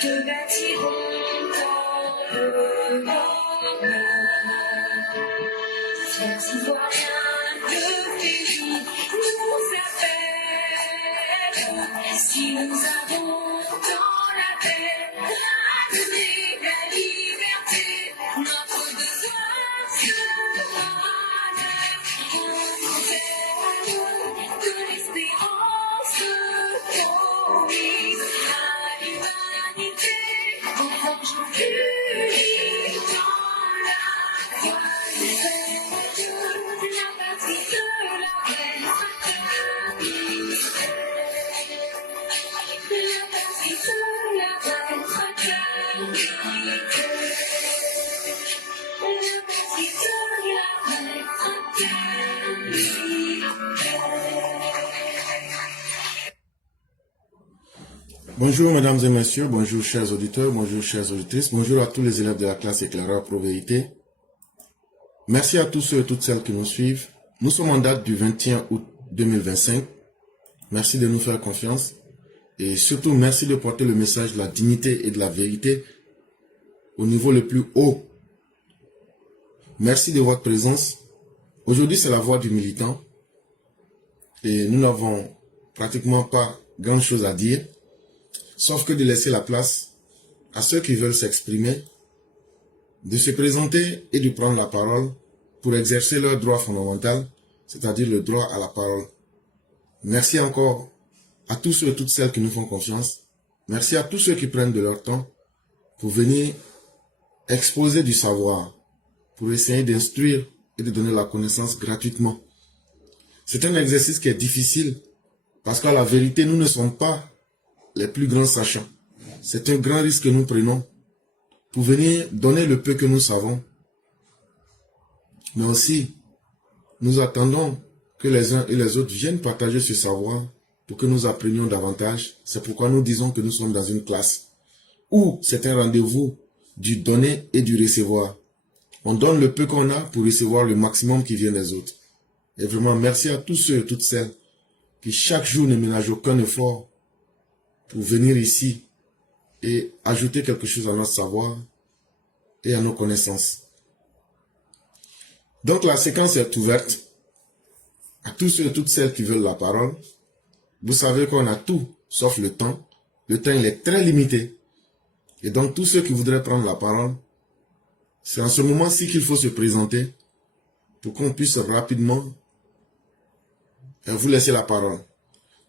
te bâtirons dans le bonheur. Car si toi rien de pays nous appelle, si nous avons dans la paix, la donner la liberté, notre besoin sera de l'espérance promise à l'humanité, en forge unie dans la foi. La patrie de la paix fraternité. La patrie de la paix fraternité. La patrie de la paix fraternité. Bonjour mesdames et messieurs, bonjour chers auditeurs, bonjour chères auditrices, bonjour à tous les élèves de la classe éclaireur Pro-Vérité. Merci à tous ceux et toutes celles qui nous suivent. Nous sommes en date du 21 août 2025. Merci de nous faire confiance. Et surtout, merci de porter le message de la dignité et de la vérité au niveau le plus haut. Merci de votre présence. Aujourd'hui, c'est la voix du militant. Et nous n'avons pratiquement pas grand chose à dire, sauf que de laisser la place à ceux qui veulent s'exprimer, de se présenter et de prendre la parole pour exercer leur droit fondamental, c'est-à-dire le droit à la parole. Merci encore à tous ceux et toutes celles qui nous font confiance. Merci à tous ceux qui prennent de leur temps pour venir exposer du savoir, pour essayer d'instruire et de donner la connaissance gratuitement. C'est un exercice qui est difficile parce qu'à la vérité, nous ne sommes pas les plus grands sachants. C'est un grand risque que nous prenons pour venir donner le peu que nous savons. Mais aussi, nous attendons que les uns et les autres viennent partager ce savoir pour que nous apprenions davantage. C'est pourquoi nous disons que nous sommes dans une classe où c'est un rendez-vous du donner et du recevoir. On donne le peu qu'on a pour recevoir le maximum qui vient des autres. Et vraiment, merci à tous ceux et toutes celles qui chaque jour ne ménagent aucun effort pour venir ici et ajouter quelque chose à notre savoir et à nos connaissances. Donc la séquence est ouverte à tous ceux et toutes celles qui veulent la parole. Vous savez qu'on a tout sauf le temps. Le temps il est très limité. Et donc tous ceux qui voudraient prendre la parole, c'est en ce moment-ci qu'il faut se présenter pour qu'on puisse rapidement vous laisser la parole.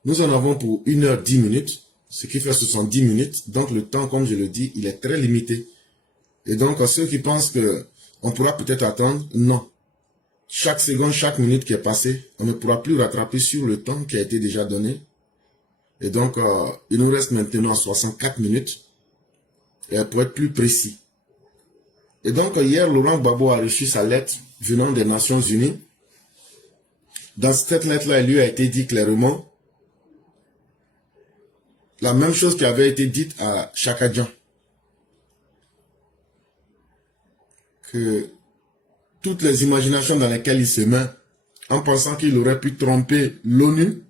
Nous en avons pour 1h10, ce qui fait 70 minutes. Donc le temps, comme je le dis, il est très limité. Et donc à ceux qui pensent qu'on pourra peut-être attendre, non. Chaque seconde, chaque minute qui est passée, on ne pourra plus rattraper sur le temps qui a été déjà donné. Et donc il nous reste maintenant 64 minutes pour être plus précis. Et donc hier, Laurent Gbagbo a reçu sa lettre venant des Nations Unies. Dans cette lettre-là, il lui a été dit clairement la même chose qui avait été dite à Chaka Dian. Que toutes les imaginations dans lesquelles il se met, en pensant qu'il aurait pu tromper l'ONU,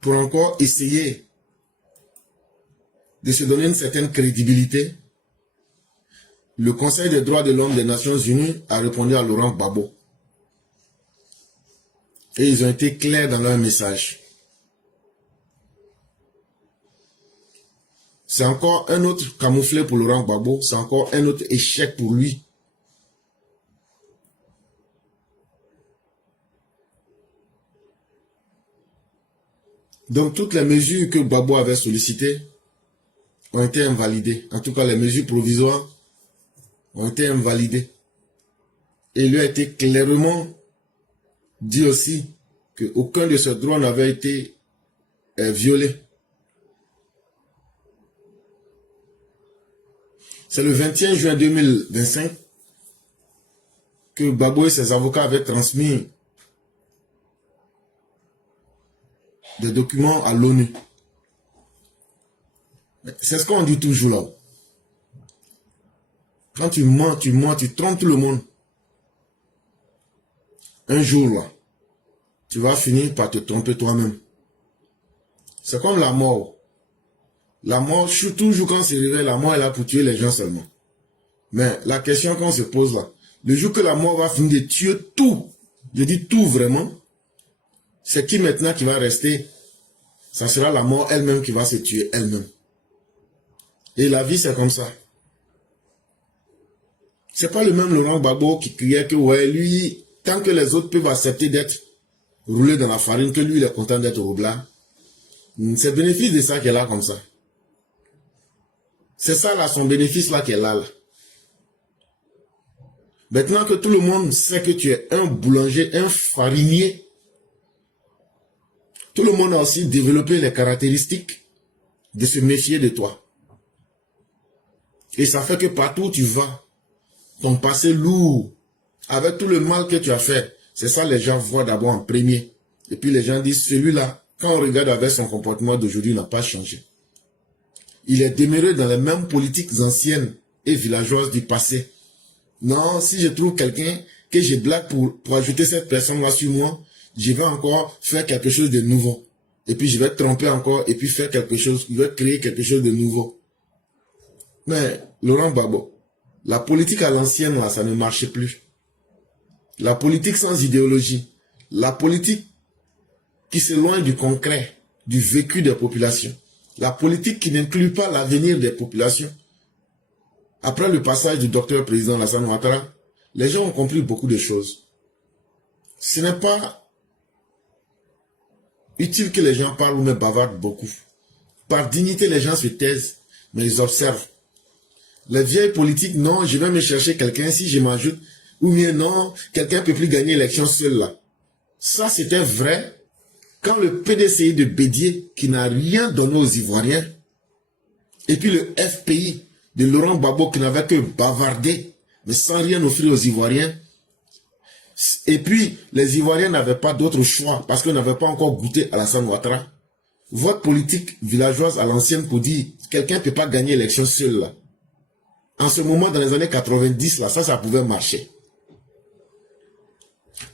pour encore essayer de se donner une certaine crédibilité, le Conseil des droits de l'homme des Nations Unies a répondu à Laurent Gbagbo. Et ils ont été clairs dans leur message. C'est encore un autre camouflet pour Laurent Gbagbo, c'est encore un autre échec pour lui. Donc toutes les mesures que Gbagbo avait sollicitées ont été invalidées. En tout cas, les mesures provisoires ont été invalidées. Et il lui a été clairement dit aussi qu'aucun de ces droits n'avait été violé. C'est le 21 juin 2025 que Gbagbo et ses avocats avaient transmis des documents à l'ONU. C'est ce qu'on dit toujours là. Quand tu mens, tu trompes tout le monde. Un jour là, tu vas finir par te tromper toi-même. C'est comme la mort. La mort, toujours quand on se réveille, la mort est là pour tuer les gens seulement. Mais la question qu'on se pose là, le jour que la mort va finir de tuer tout, je dis tout vraiment, c'est qui maintenant qui va rester? Ça sera la mort elle-même qui va se tuer elle-même. Et la vie, c'est comme ça. C'est pas le même Laurent Gbagbo qui criait que, ouais, lui, tant que les autres peuvent accepter d'être roulés dans la farine, que lui, il est content d'être roublard. C'est le bénéfice de ça qu'elle a comme ça. C'est ça, là, son bénéfice, là, qu'elle a, là. Maintenant que tout le monde sait que tu es un boulanger, un farinier, tout le monde a aussi développé les caractéristiques de se méfier de toi. Et ça fait que partout où tu vas, ton passé lourd, avec tout le mal que tu as fait, c'est ça les gens voient d'abord en premier. Et puis les gens disent, celui-là, quand on regarde avec son comportement d'aujourd'hui, il n'a pas changé. Il est demeuré dans les mêmes politiques anciennes et villageoises du passé. Non, si je trouve quelqu'un que je blague pour ajouter cette personne-là sur moi, je vais encore faire quelque chose de nouveau. Et puis je vais tromper encore et puis faire quelque chose, je vais créer quelque chose de nouveau. Mais Laurent Gbagbo, la politique à l'ancienne, là, ça ne marchait plus. La politique sans idéologie, la politique qui s'éloigne du concret, du vécu des populations, la politique qui n'inclut pas l'avenir des populations. Après le passage du docteur président Alassane Ouattara, les gens ont compris beaucoup de choses. Ce n'est pas utile que les gens parlent ou me bavardent beaucoup. Par dignité, les gens se taisent, mais ils observent. Les vieilles politiques, non, je vais me chercher quelqu'un si je m'ajoute, ou bien non, quelqu'un ne peut plus gagner l'élection seul là. Ça, c'était vrai quand le PDCI de Bédié, qui n'a rien donné aux Ivoiriens, et puis le FPI de Laurent Gbagbo, qui n'avait que bavarder, mais sans rien offrir aux Ivoiriens, et puis les Ivoiriens n'avaient pas d'autre choix, parce qu'ils n'avaient pas encore goûté à Alassane Ouattara. Votre politique villageoise à l'ancienne pour dire, quelqu'un ne peut pas gagner l'élection seul là. En ce moment, dans les années 90, là, ça pouvait marcher.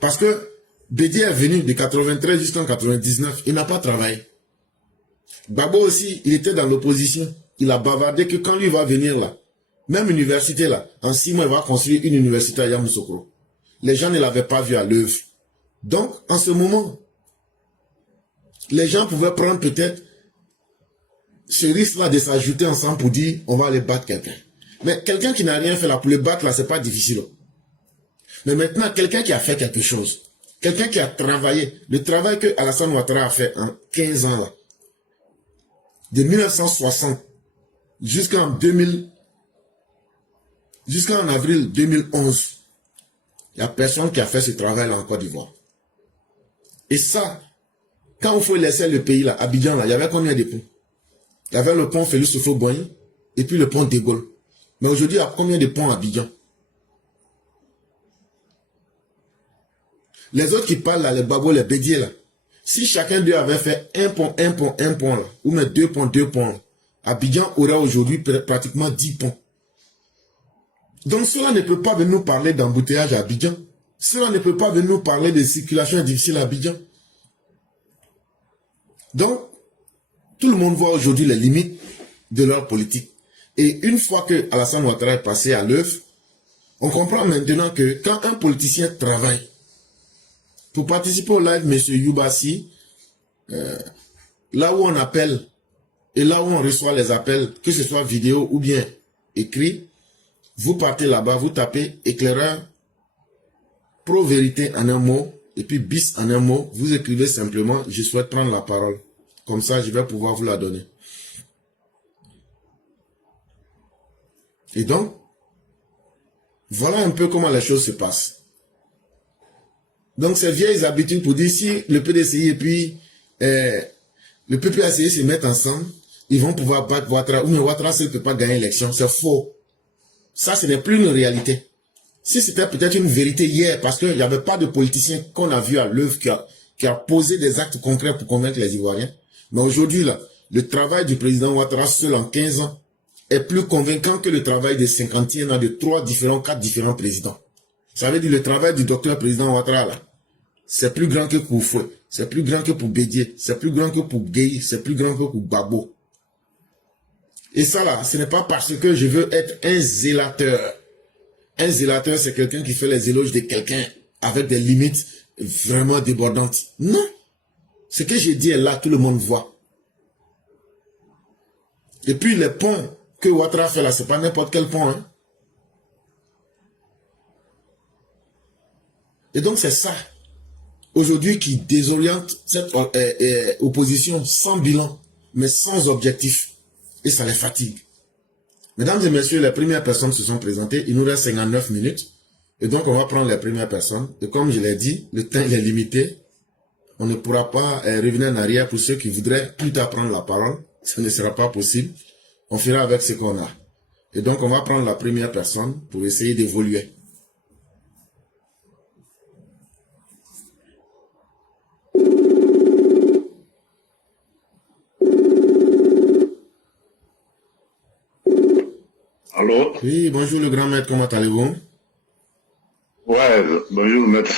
Parce que Bédié est venu de 93 jusqu'en 99, il n'a pas travaillé. Gbagbo aussi, il était dans l'opposition. Il a bavardé que quand lui va venir là, même université là, en 6 mois, il va construire une université à Yamoussoukro. Les gens ne l'avaient pas vu à l'œuvre. Donc, en ce moment, les gens pouvaient prendre peut-être ce risque-là de s'ajouter ensemble pour dire, on va aller battre quelqu'un. Mais quelqu'un qui n'a rien fait là, pour le battre là, c'est pas difficile. Mais maintenant, quelqu'un qui a fait quelque chose, quelqu'un qui a travaillé, le travail que Alassane Ouattara a fait en 15 ans là, de 1960 jusqu'en avril 2011, il n'y a personne qui a fait ce travail là en Côte d'Ivoire. Et ça, quand il faut laisser le pays là, Abidjan là, il y avait combien de ponts? Il y avait le pont Félix Houphouët-Boigny et puis le pont de Gaulle. Mais aujourd'hui, il y a combien de ponts à Abidjan? Les autres qui parlent là, les Gbagbo, les Bédié là, si chacun d'eux avait fait un pont là, ou même deux ponts là, Abidjan aurait aujourd'hui pratiquement 10 ponts. Donc cela ne peut pas venir nous parler d'embouteillage à Abidjan. Cela ne peut pas venir nous parler de circulation difficile à Abidjan. Donc, tout le monde voit aujourd'hui les limites de leur politique. Et une fois que Alassane Ouattara est passé à l'œuvre, on comprend maintenant que quand un politicien travaille, pour participer au live, M. Youbassi, là où on appelle et là où on reçoit les appels, que ce soit vidéo ou bien écrit, vous partez là-bas, vous tapez éclaireur pro-vérité en un mot et puis bis en un mot, vous écrivez simplement « Je souhaite prendre la parole ». Comme ça, je vais pouvoir vous la donner. Et donc, voilà un peu comment les choses se passent. Donc, ces vieilles habitudes pour dire si le PDCI et puis le PPACI se mettent ensemble, ils vont pouvoir battre Ouattara. Ou mais Ouattara ne peut pas gagner l'élection. C'est faux. Ça, ce n'est plus une réalité. Si c'était peut-être une vérité hier, parce qu'il n'y avait pas de politicien qu'on a vu à l'œuvre qui a posé des actes concrets pour convaincre les Ivoiriens. Mais aujourd'hui, là, le travail du président Ouattara seul en 15 ans est plus convaincant que le travail de 51 ans de 4 différents présidents. Ça veut dire le travail du docteur président Ouattara, là, c'est plus grand que pour Fouet, c'est plus grand que pour Bédié, c'est plus grand que pour Gueye, c'est plus grand que pour Gbagbo. Et ça là, ce n'est pas parce que je veux être un zélateur. Un zélateur, c'est quelqu'un qui fait les éloges de quelqu'un avec des limites vraiment débordantes. Non. Ce que je dis est là, tout le monde voit. Et puis les ponts que Ouattara fait là, c'est pas n'importe quel pont. Hein. Et donc c'est ça, aujourd'hui, qui désoriente cette opposition sans bilan, mais sans objectif. Et ça les fatigue. Mesdames et messieurs, les premières personnes se sont présentées. Il nous reste 59 minutes. Et donc, on va prendre les premières personnes. Et comme je l'ai dit, le temps il est limité. On ne pourra pas revenir en arrière pour ceux qui voudraient plus tard prendre la parole. Ce ne sera pas possible. On fera avec ce qu'on a. Et donc, on va prendre la première personne pour essayer d'évoluer. Allô? Oui, bonjour le grand maître, comment allez-vous? Ouais, bonjour maître.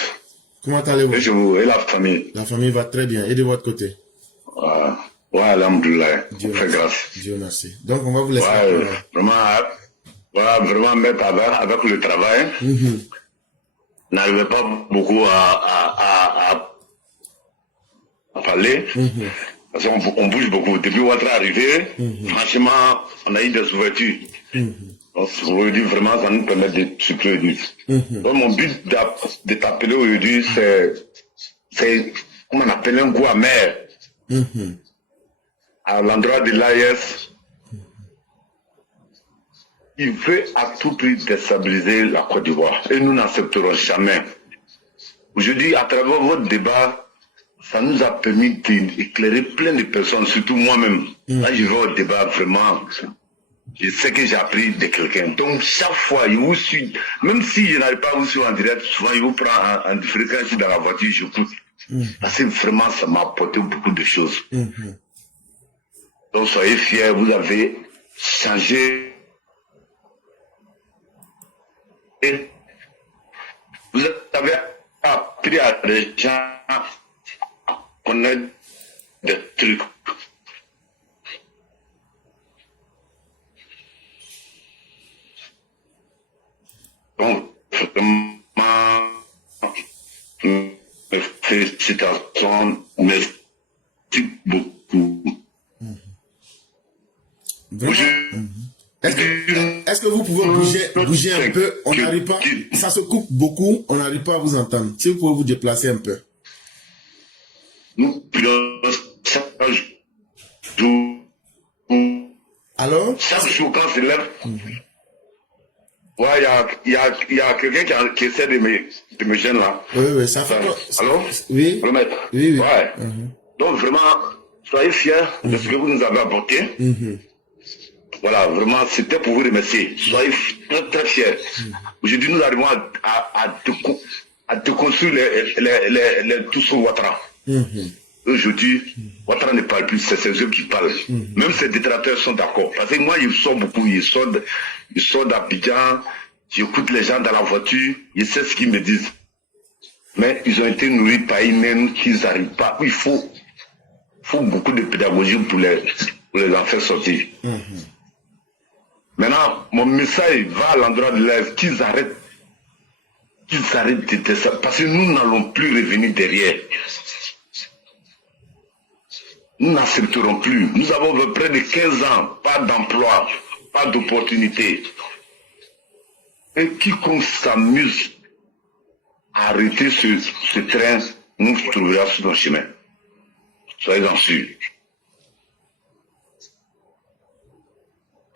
Comment allez-vous? Et vous, et la famille? La famille va très bien. Et de votre côté? Ouais, alhamdoulilah. Dieu Fait merci. grâce. Dieu merci. Donc, on va vous laisser. Ouais, vraiment maître, avec le travail, n'arrivait pas beaucoup à parler. Parce qu'on bouge beaucoup. Depuis Ouattara arrivé, franchement, on a eu des ouvertures. Donc, aujourd'hui, vraiment, ça nous permet de supprimer. Donc, mon but de t'appeler aujourd'hui, c'est, comment on appelle, un goût amer. À l'endroit de l'AES, il veut à tout prix déstabiliser la Côte d'Ivoire. Et nous n'accepterons jamais. Aujourd'hui, à travers votre débat, ça nous a permis d'éclairer plein de personnes, surtout moi-même. Là, je vais au débat vraiment. Je sais que j'ai appris de quelqu'un. Donc, chaque fois, il vous suit. Même si je n'arrive pas à vous suivre en direct, souvent, il vous prend en fréquence dans la voiture, je coupe. Parce que vraiment, ça m'a apporté beaucoup de choses. Donc, soyez fiers, vous avez changé. Et vous avez appris à des gens à connaître des trucs. Donc, vraiment, félicitations, merci beaucoup. Est-ce que vous pouvez bouger un peu? On n'arrive pas, ça se coupe beaucoup, on n'arrive pas à vous entendre. Si vous pouvez vous déplacer un peu. Alors? Chaque jour, quand je lève, ouais, il y a quelqu'un qui essaie de me gêner là. Oui, ça fait quoi? Allô? Oui. Le maître? Oui. Ouais. Donc vraiment, soyez fiers de ce que vous nous avez apporté. Voilà, vraiment, c'était pour vous remercier. Soyez très, très fiers. Aujourd'hui, nous arrivons à déconstruire tout ce Ouattara. Aujourd'hui, Ouattara ne parle plus, c'est ces eux qui parlent. Même ces détracteurs sont d'accord. Parce que moi, ils sortent beaucoup, ils sortent d'Abidjan, j'écoute les gens dans la voiture, ils savent ce qu'ils me disent. Mais ils ont été nourris par eux-mêmes qu'ils n'arrivent pas. Il faut beaucoup de pédagogie pour les en faire sortir. Maintenant, mon message va à l'endroit de l'Est, qu'ils arrêtent de ça, parce que nous n'allons plus revenir derrière. Nous n'accepterons plus. Nous avons près de 15 ans, pas d'emploi, pas d'opportunité. Et quiconque s'amuse à arrêter ce train nous trouvera sur nos chemins. Soyez-en sûrs.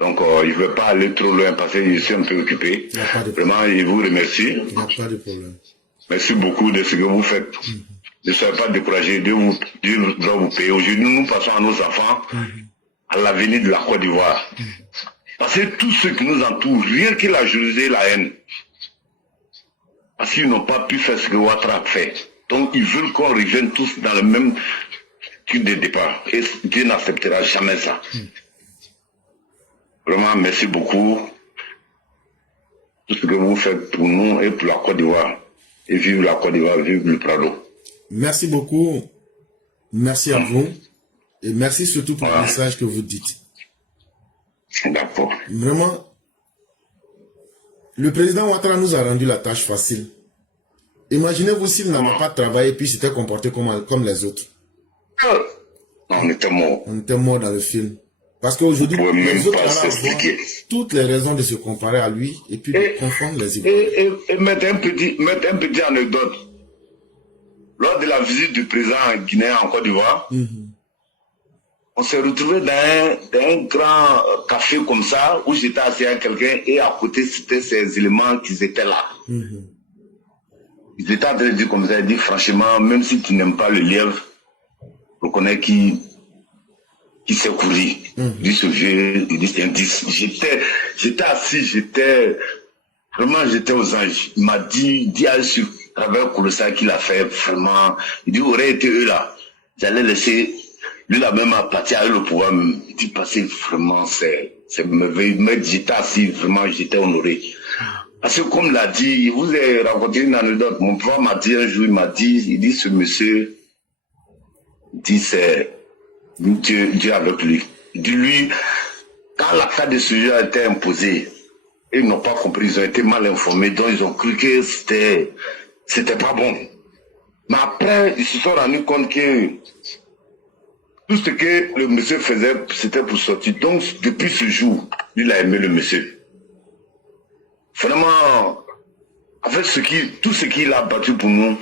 Donc, il ne veut pas aller trop loin parce que je suis un peu occupé. Vraiment, je vous remercie. Il n'y a pas de problème. Merci beaucoup de ce que vous faites. Ne soyez pas découragés. Dieu doit vous payer. Aujourd'hui, nous passons à nos enfants à l'avenir de la Côte d'Ivoire. Parce que tous ceux qui nous entourent, rien que la jalousie et la haine, parce qu'ils n'ont pas pu faire ce que Ouattara a fait. Donc, ils veulent qu'on revienne tous dans le même truc de départ. Et Dieu n'acceptera jamais ça. Vraiment, merci beaucoup. Tout ce que vous faites pour nous et pour la Côte d'Ivoire. Et vive la Côte d'Ivoire, vive le Prado. Merci beaucoup. Merci à vous. Et merci surtout pour le message que vous dites. D'accord. Vraiment, le président Ouattara nous a rendu la tâche facile. Imaginez-vous s'il n'avait pas travaillé puis s'était comporté comme les autres. On était mort. On était mort dans le film. Parce qu'aujourd'hui, les autres allaient avoir toutes les raisons de se comparer à lui et puis de confondre les Ivoiriens. Et mettre un petit anecdote. Lors de la visite du président guinéen en Côte d'Ivoire, on s'est retrouvé dans un grand café comme ça, où j'étais assis avec quelqu'un et à côté, c'était ces éléments qui étaient là. Ils étaient en train de dire comme ça, il dit franchement, même si tu n'aimes pas le lièvre, reconnais qui s'est couru. Il dit ce vieux, il dit c'est un 10. J'étais assis, vraiment j'étais aux anges. Il m'a dit à sur travers Colossa qu'il a fait vraiment. Il dit aurait été eux là, j'allais laisser lui la même à partir avec le pouvoir. Il dit passer vraiment c'est merveilleux. Mais j'étais assis, vraiment j'étais honoré. Parce que comme l'a dit, vous avez raconté une anecdote. Mon père m'a dit un jour, il dit ce monsieur, il dit c'est Dieu avec lui. Il dit lui, quand la carte de séjour a été imposée, ils n'ont pas compris, ils ont été mal informés, donc ils ont cru que c'était pas bon. Mais après, ils se sont rendus compte que tout ce que le monsieur faisait, c'était pour sortir. Donc, depuis ce jour, lui, il a aimé le monsieur. Vraiment, en fait, tout ce qu'il a battu pour nous,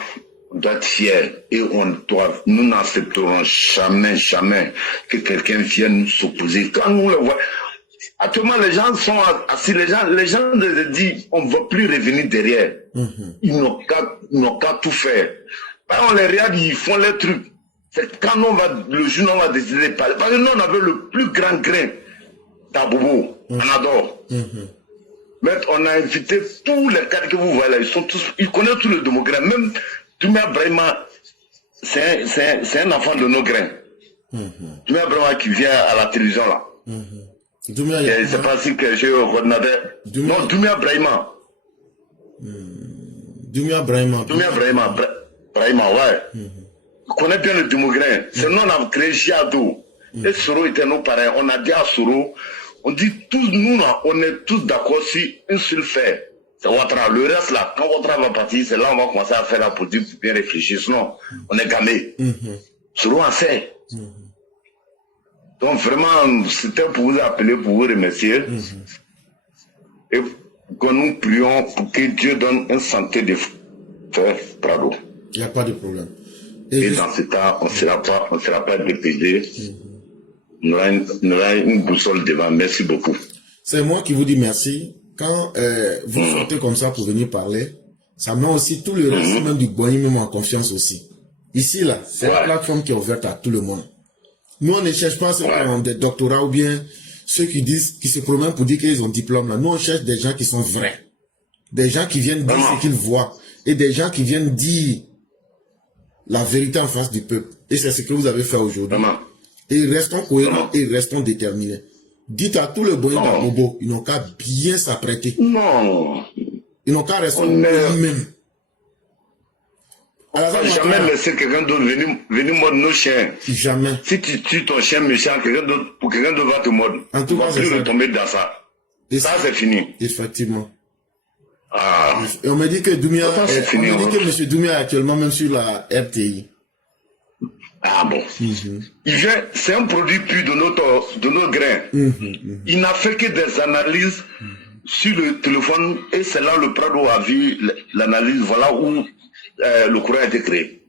on doit être fiers. Et nous n'accepterons jamais que quelqu'un vienne nous s'opposer. Quand nous le voyons, actuellement, les gens sont assis, les gens se disent, on ne va plus revenir derrière. Ils n'ont qu'à tout faire. On les regarde, ils font les trucs. C'est quand le jour où on va décider de parler. Parce que nous, on avait le plus grand grain d'Abobo, on adore. Mais on a invité tous les cadres que vous voyez là, ils connaissent tous les démocrates. Même Doumbia Brahima, c'est un enfant de nos grains. Doumbia Brahima qui vient à la télévision là. Je ne sais pas si j'ai eu ordinateur. Non, Doumbia Brahima. Doumbia Brahima, ouais. On connaît bien le démocrate. C'est nous, on a créé Chiado. Et Soro était nos parents. On a dit à Soro, on dit tous, nous, on est tous d'accord sur un seul fait. C'est Ouattara. Le reste là, quand Ouattara va partir, c'est là on va commencer à faire la politique pour bien réfléchir. Sinon, on est gamé. Soro en sait. Donc vraiment, c'était pour vous appeler, pour vous remercier. Et que nous prions pour que Dieu donne une santé de frère Prado. Il n'y a pas de problème. Et dans ce cas, on ne sera pas dépaysé. On aura une boussole devant. Merci beaucoup. C'est moi qui vous dis merci. Quand vous sortez comme ça pour venir parler, ça met aussi tout le reste, même du Boigny, même en confiance aussi. Ici, là, c'est la plateforme qui est ouverte à tout le monde. Nous, on ne cherche pas ceux qui ont des doctorats ou bien ceux qui se promènent pour dire qu'ils ont diplôme. Là. Nous, on cherche des gens qui sont vrais. Des gens qui viennent dire ce qu'ils voient. Et des gens qui viennent dire la vérité en face du peuple. Et c'est ce que vous avez fait aujourd'hui. Et restons cohérents et restons déterminés. Dites à tout le Boigny d'Abobo, ils n'ont qu'à bien s'apprêter. Non. Ils n'ont qu'à rester eux-mêmes. Jamais laisser quelqu'un d'autre venir mordre nos chiens. Jamais. Si tu tues ton chien méchant, quelqu'un d'autre va te mordre. En tout cas, tu vas plus retomber dans ça. Et ça, c'est fini. Effectivement. Et on me dit que Doumbia, M. Doumbia est actuellement même sur la RTI. Ah bon. Il vient, c'est un produit pur de nos grains. Il n'a fait que des analyses sur le téléphone et c'est là le Prado a vu l'analyse, voilà où le courant a été créé.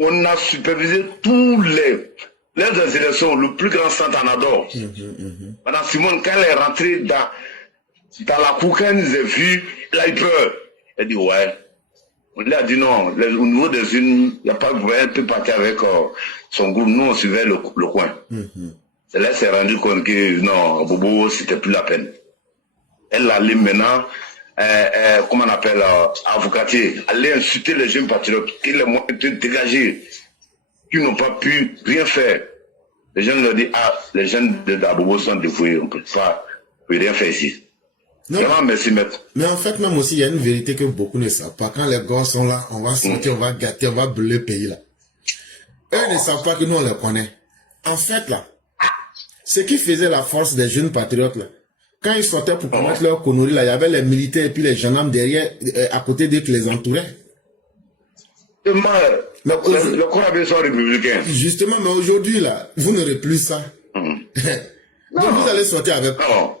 On a supervisé tous les élections, le plus grand centre en Ador. Madame Simone, quand elle est rentrée dans la cour, quand elle nous a vus, elle a eu peur. Elle dit ouais. On lui a dit non, au niveau des unes, il n'y a pas de problème, elle peut partir avec son groupe. Nous, on suivait le coin. C'est là qu'elle s'est rendue compte que non, Bobo, c'était plus la peine. Elle allait maintenant, comment on appelle, avocatier, aller insulter les jeunes patriotes, qui les ont été dégagés, qui n'ont pas pu rien faire. Les jeunes leur disent, les jeunes d'Abobo sont dévoués, on ne peut rien faire ici. Vraiment, merci, maître. Mais en fait, même aussi, il y a une vérité que beaucoup ne savent pas. Quand les gosses sont là, on va sortir, on va gâter, on va brûler le pays là. Eux ne savent pas que nous, on les connaît. En fait, là, Ce qui faisait la force des jeunes patriotes, là, quand ils sortaient pour commettre leur connerie, là, il y avait les militaires et puis les gendarmes derrière, à côté d'eux qui les entouraient. Mais le corps avait son républicain. Justement, mais aujourd'hui, là, vous n'aurez plus ça. Donc vous allez sortir avec... Non.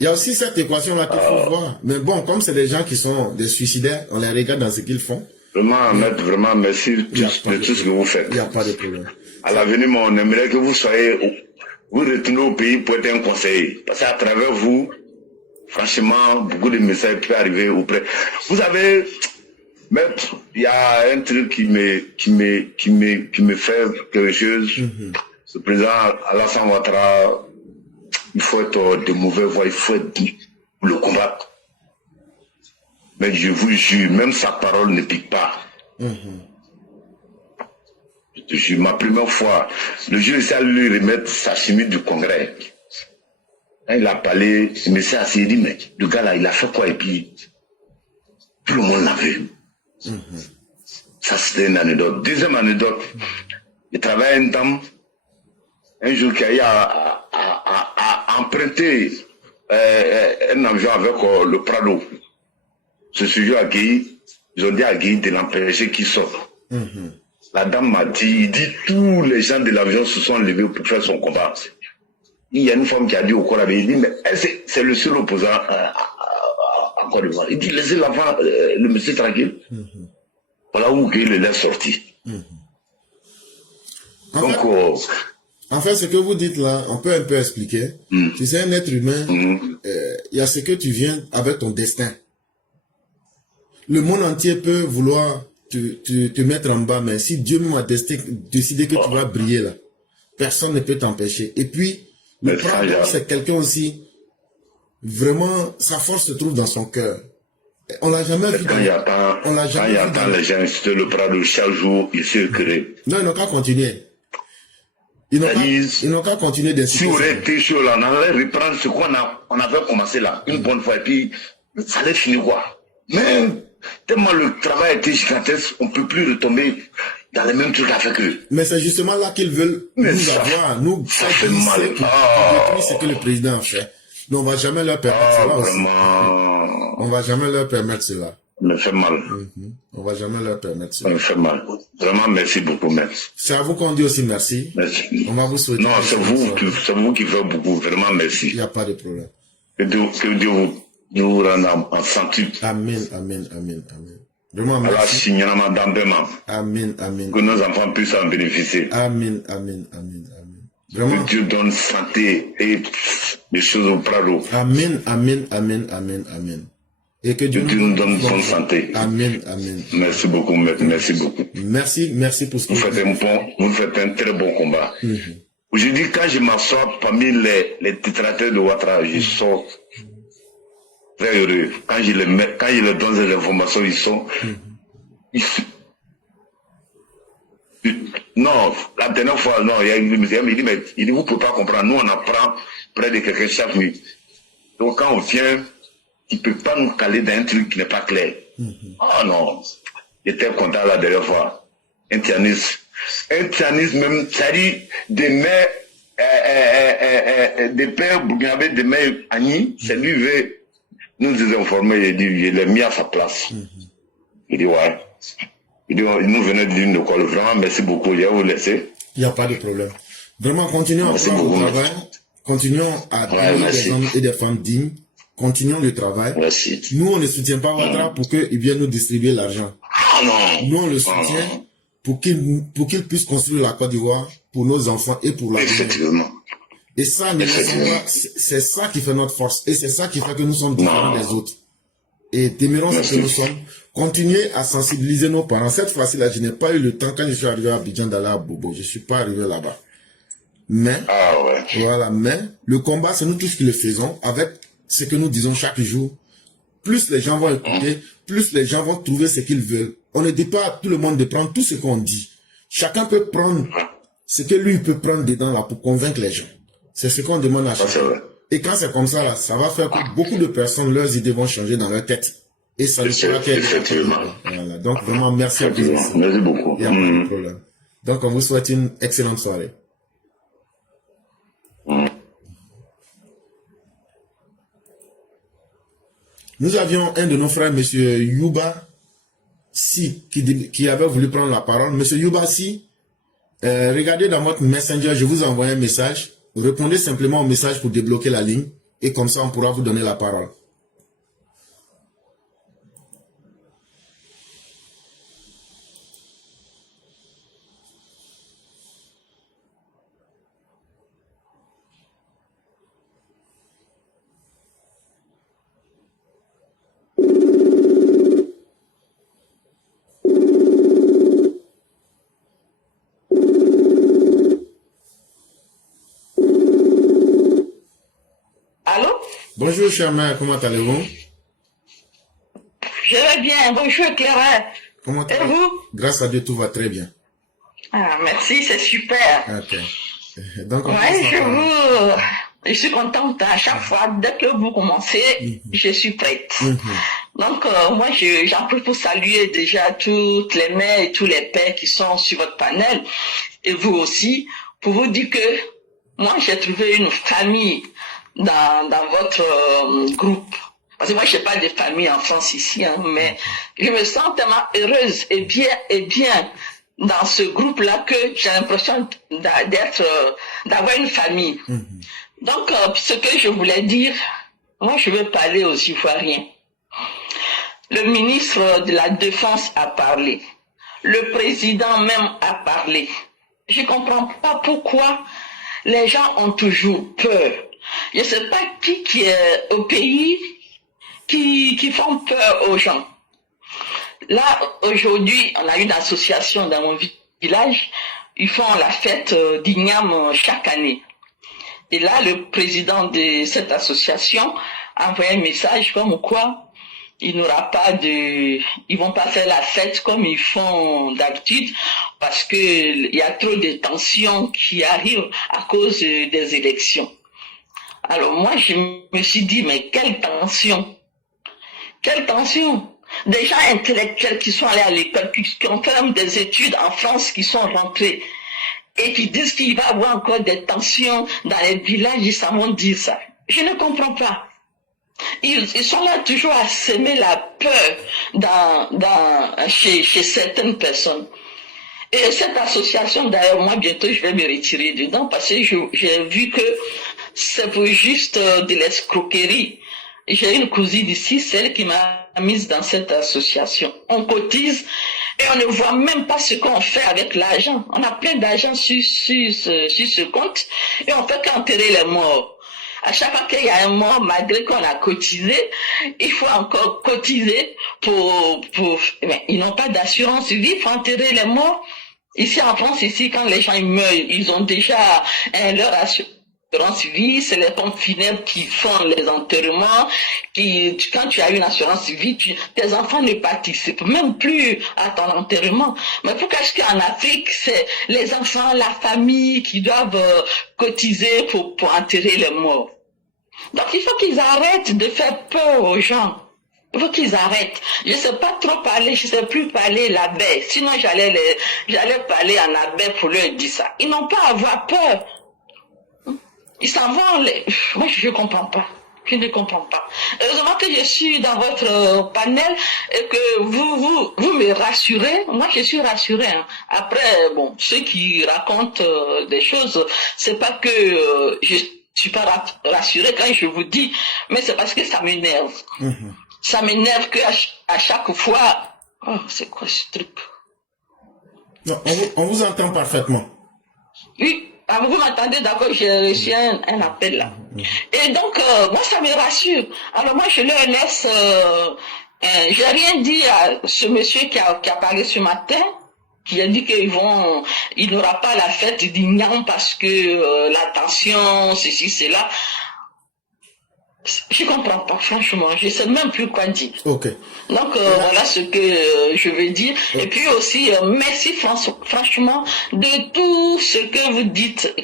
Il y a aussi cette équation-là qu'il faut voir. Mais bon, comme c'est des gens qui sont des suicidaires, on les regarde dans ce qu'ils font. Vraiment, maître, vraiment, merci de tout ce que vous faites. Il n'y a pas de problème. À l'avenir, on aimerait que vous soyez, vous retournez au pays pour être un conseiller. Parce qu'à travers vous, franchement, beaucoup de messages peuvent arriver auprès. Vous savez, maître, il y a un truc qui me fait quelque chose. Ce président Alassane Ouattara, il faut être de mauvaise voix, il faut être pour le combattre. Mais je vous jure, même sa parole ne pique pas. Je te jure, ma première fois, le jour où il s'est lui remettre sa chemise du congrès, quand il a parlé, je me suis assis et dit, mais le gars là, il a fait quoi? Et puis, tout le monde l'a vu. Ça, c'était une anecdote. Deuxième anecdote, il travaillait une dame, un jour qui a eu à emprunter un avion avec le Prado. Ce sujet a accueilli, ils ont dit à Guy de l'empêcher qu'il sorte. La dame m'a dit, tous les gens de l'avion se sont levés pour faire son combat. Il y a une femme qui a dit au corps, il dit, mais c'est le seul opposant à Côte d'Ivoire. Il dit, laissez l'enfant, le monsieur tranquille. Voilà où il est sorti. Donc, en fait, ce que vous dites là, on peut un peu expliquer. Tu sais, un être humain, il y a ce que tu viens avec ton destin. Le monde entier peut vouloir te mettre en bas, mais si Dieu même a décidé que tu vas briller là, personne ne peut t'empêcher. Et puis, le problème, c'est quelqu'un aussi, vraiment, sa force se trouve dans son cœur. On l'a jamais vu. Quand il y a les gens sur le Prado, chaque jour, ils se créent. Non, ils n'ont qu'à continuer. Ils n'ont qu'à continuer d'insister. Si on aurait été chaud là, on allait reprendre ce qu'on avait commencé là, une bonne fois, et puis ça allait finir quoi. Mais tellement le travail était gigantesque, on ne peut plus retomber dans les mêmes trucs avec eux. Mais c'est justement là qu'ils veulent nous avoir. Nous, ça fait mal. C'est que le président a fait. Mais on ne va jamais leur permettre cela aussi. On ne va jamais leur permettre cela. Ça me fait mal. On ne va jamais leur permettre cela. Ça me fait mal. Vraiment, merci beaucoup, maître. C'est à vous qu'on dit aussi merci. Merci. On va vous souhaiter. Non, c'est vous qui faites beaucoup. Vraiment, merci. Il n'y a pas de problème. Que Dieu vous rende en santé. Amen, amen, amen, amen. Vraiment, merci. Amen, amen. Que nos enfants puissent en bénéficier. Amen, amen, amen, amen. Vraiment. Que Dieu donne santé et des choses au Prado. Amen, amen, amen, amen, amen. Et que Dieu nous donne bonne santé. Amen, amen. Merci beaucoup, maître. Merci beaucoup. Merci pour ce que vous faites un très bon combat. Aujourd'hui, quand je m'assois parmi les détracteurs de Ouattara, je sors très heureux. Quand je les donne des informations, ils sont... Non, la dernière fois, non, il dit, mais il dit, vous ne pouvez pas comprendre. Nous, on apprend près de quelqu'un chaque nuit. Donc, quand on vient, il ne peut pas nous caler dans un truc qui n'est pas clair. Oh non, j'étais content la dernière fois. Un tianiste même, c'est-à-dire des pères burkinabés, des mères Agni, c'est lui qui veut nous désinformer. Il l'a mis à sa place. Il dit, ouais. Il dit, il nous venait d'une école. Vraiment, merci beaucoup. Je vais vous laisser. Il n'y a pas de problème. Vraiment, continuons à faire le travail. Continuons à donner des hommes et des femmes dignes. Continuons le travail. Merci. Nous, on ne soutient pas Ouattara pour qu'il vienne nous distribuer l'argent. Nous, on le soutient pour qu'il puisse construire la Côte d'Ivoire pour nos enfants et pour la Effectivement. Et ça, c'est ça qui fait notre force. Et c'est ça qui fait que nous sommes différents des autres. Et demeurons ce que nous sommes. Continuez à sensibiliser nos parents. Cette fois-ci-là, je n'ai pas eu le temps, quand je suis arrivé à Abidjan, d'aller à Bobo. Je ne suis pas arrivé là-bas. Mais, voilà, mais le combat, c'est nous tous qui le faisons avec ce que nous disons chaque jour. Plus les gens vont écouter, plus les gens vont trouver ce qu'ils veulent. On ne dit pas à tout le monde de prendre tout ce qu'on dit. Chacun peut prendre ce que lui peut prendre dedans là pour convaincre les gens. C'est ce qu'on demande à chacun. Et quand c'est comme ça là, ça va faire que beaucoup de personnes, leurs idées vont changer dans leur tête. Et ça ne fera qu'effectivement. Voilà. Donc vraiment, merci à vous. Merci beaucoup. Il n'y a pas de problème. Donc on vous souhaite une excellente soirée. Nous avions un de nos frères, monsieur Yuba Si, qui avait voulu prendre la parole. Monsieur Yuba Si, regardez dans votre Messenger, je vous envoie un message. Répondez simplement au message pour débloquer la ligne. Et comme ça, on pourra vous donner la parole. Allô? Bonjour, chère mère, comment allez-vous? Je vais bien. Bonjour, Clara. Comment Et allez-vous? vous? Grâce à Dieu, tout va très bien. Ah, merci, c'est super. Ok. Donc, on Ouais, commence je suis contente à chaque fois. Dès que vous commencez, je suis prête. Donc, moi, j'en profite pour saluer déjà toutes les mères et tous les pères qui sont sur votre panel. Et vous aussi, pour vous dire que moi, j'ai trouvé une famille dans votre groupe. Parce que moi, je n'ai pas de famille en France ici, hein, mais je me sens tellement heureuse et bien dans ce groupe-là que j'ai l'impression d'avoir une famille. Donc, ce que je voulais dire, moi, je veux parler aux Ivoiriens. Le ministre de la Défense a parlé. Le président même a parlé. Je ne comprends pas pourquoi les gens ont toujours peur. Je ne sais pas qui est au pays qui font peur aux gens. Là, aujourd'hui, on a une association dans mon village. Ils font la fête d'Ignam chaque année. Et là, le président de cette association a envoyé un message comme quoi il n'aura pas ils vont pas faire la fête comme ils font d'habitude parce que il y a trop de tensions qui arrivent à cause des élections. Alors moi, je me suis dit, mais quelle tension? Quelle tension? Des gens intellectuels qui sont allés à l'école, qui ont fait même des études en France, qui sont rentrés et qui disent qu'il va y avoir encore des tensions dans les villages, ils savent dire ça. Je ne comprends pas. Ils sont là toujours à semer la peur chez certaines personnes. Et cette association, d'ailleurs, moi, bientôt, je vais me retirer dedans parce que j'ai vu que c'est pour juste de l'escroquerie. J'ai une cousine ici, celle qui m'a mise dans cette association. On cotise et on ne voit même pas ce qu'on fait avec l'argent. On a plein d'argent sur ce compte et on fait qu'enterrer les morts. À chaque fois qu'il y a un mort, malgré qu'on a cotisé, il faut encore cotiser mais ils n'ont pas d'assurance vie, il faut enterrer les morts. Ici en France, quand les gens meurent, ils ont déjà leur assurance vie, c'est les pompes funèbres qui font les enterrements, quand tu as une assurance vie, tes enfants ne participent même plus à ton enterrement. Mais pourquoi est-ce qu'en Afrique, c'est les enfants, la famille qui doivent cotiser pour enterrer les morts? Donc il faut qu'ils arrêtent de faire peur aux gens. Il faut qu'ils arrêtent. Je ne sais pas trop parler, je ne sais plus parler l'abbé. Sinon j'allais parler en abbé pour leur dire ça. Ils n'ont pas à avoir peur. Ils s'en vont. Moi je ne comprends pas. Je ne comprends pas. Heureusement que je suis dans votre panel et que vous me rassurez. Moi, je suis rassurée. Hein. Après, bon, ceux qui racontent des choses, c'est pas que je suis pas rassurée quand je vous dis, mais c'est parce que ça m'énerve. Ça m'énerve qu'à chaque fois... Oh, c'est quoi ce truc? Non, on vous entend parfaitement. Oui. Ah, vous m'entendez, d'accord, j'ai reçu un appel là. Et donc, moi, ça me rassure. Alors moi, je leur laisse... j'ai rien dit à ce monsieur qui a parlé ce matin, qui a dit il n'aura pas la fête d'Ignam parce que la tension, ceci, cela. Je comprends pas, franchement. Je sais même plus quoi dire. Ok. Donc, voilà ce que je veux dire. Et puis aussi, merci franchement de tout ce que vous dites.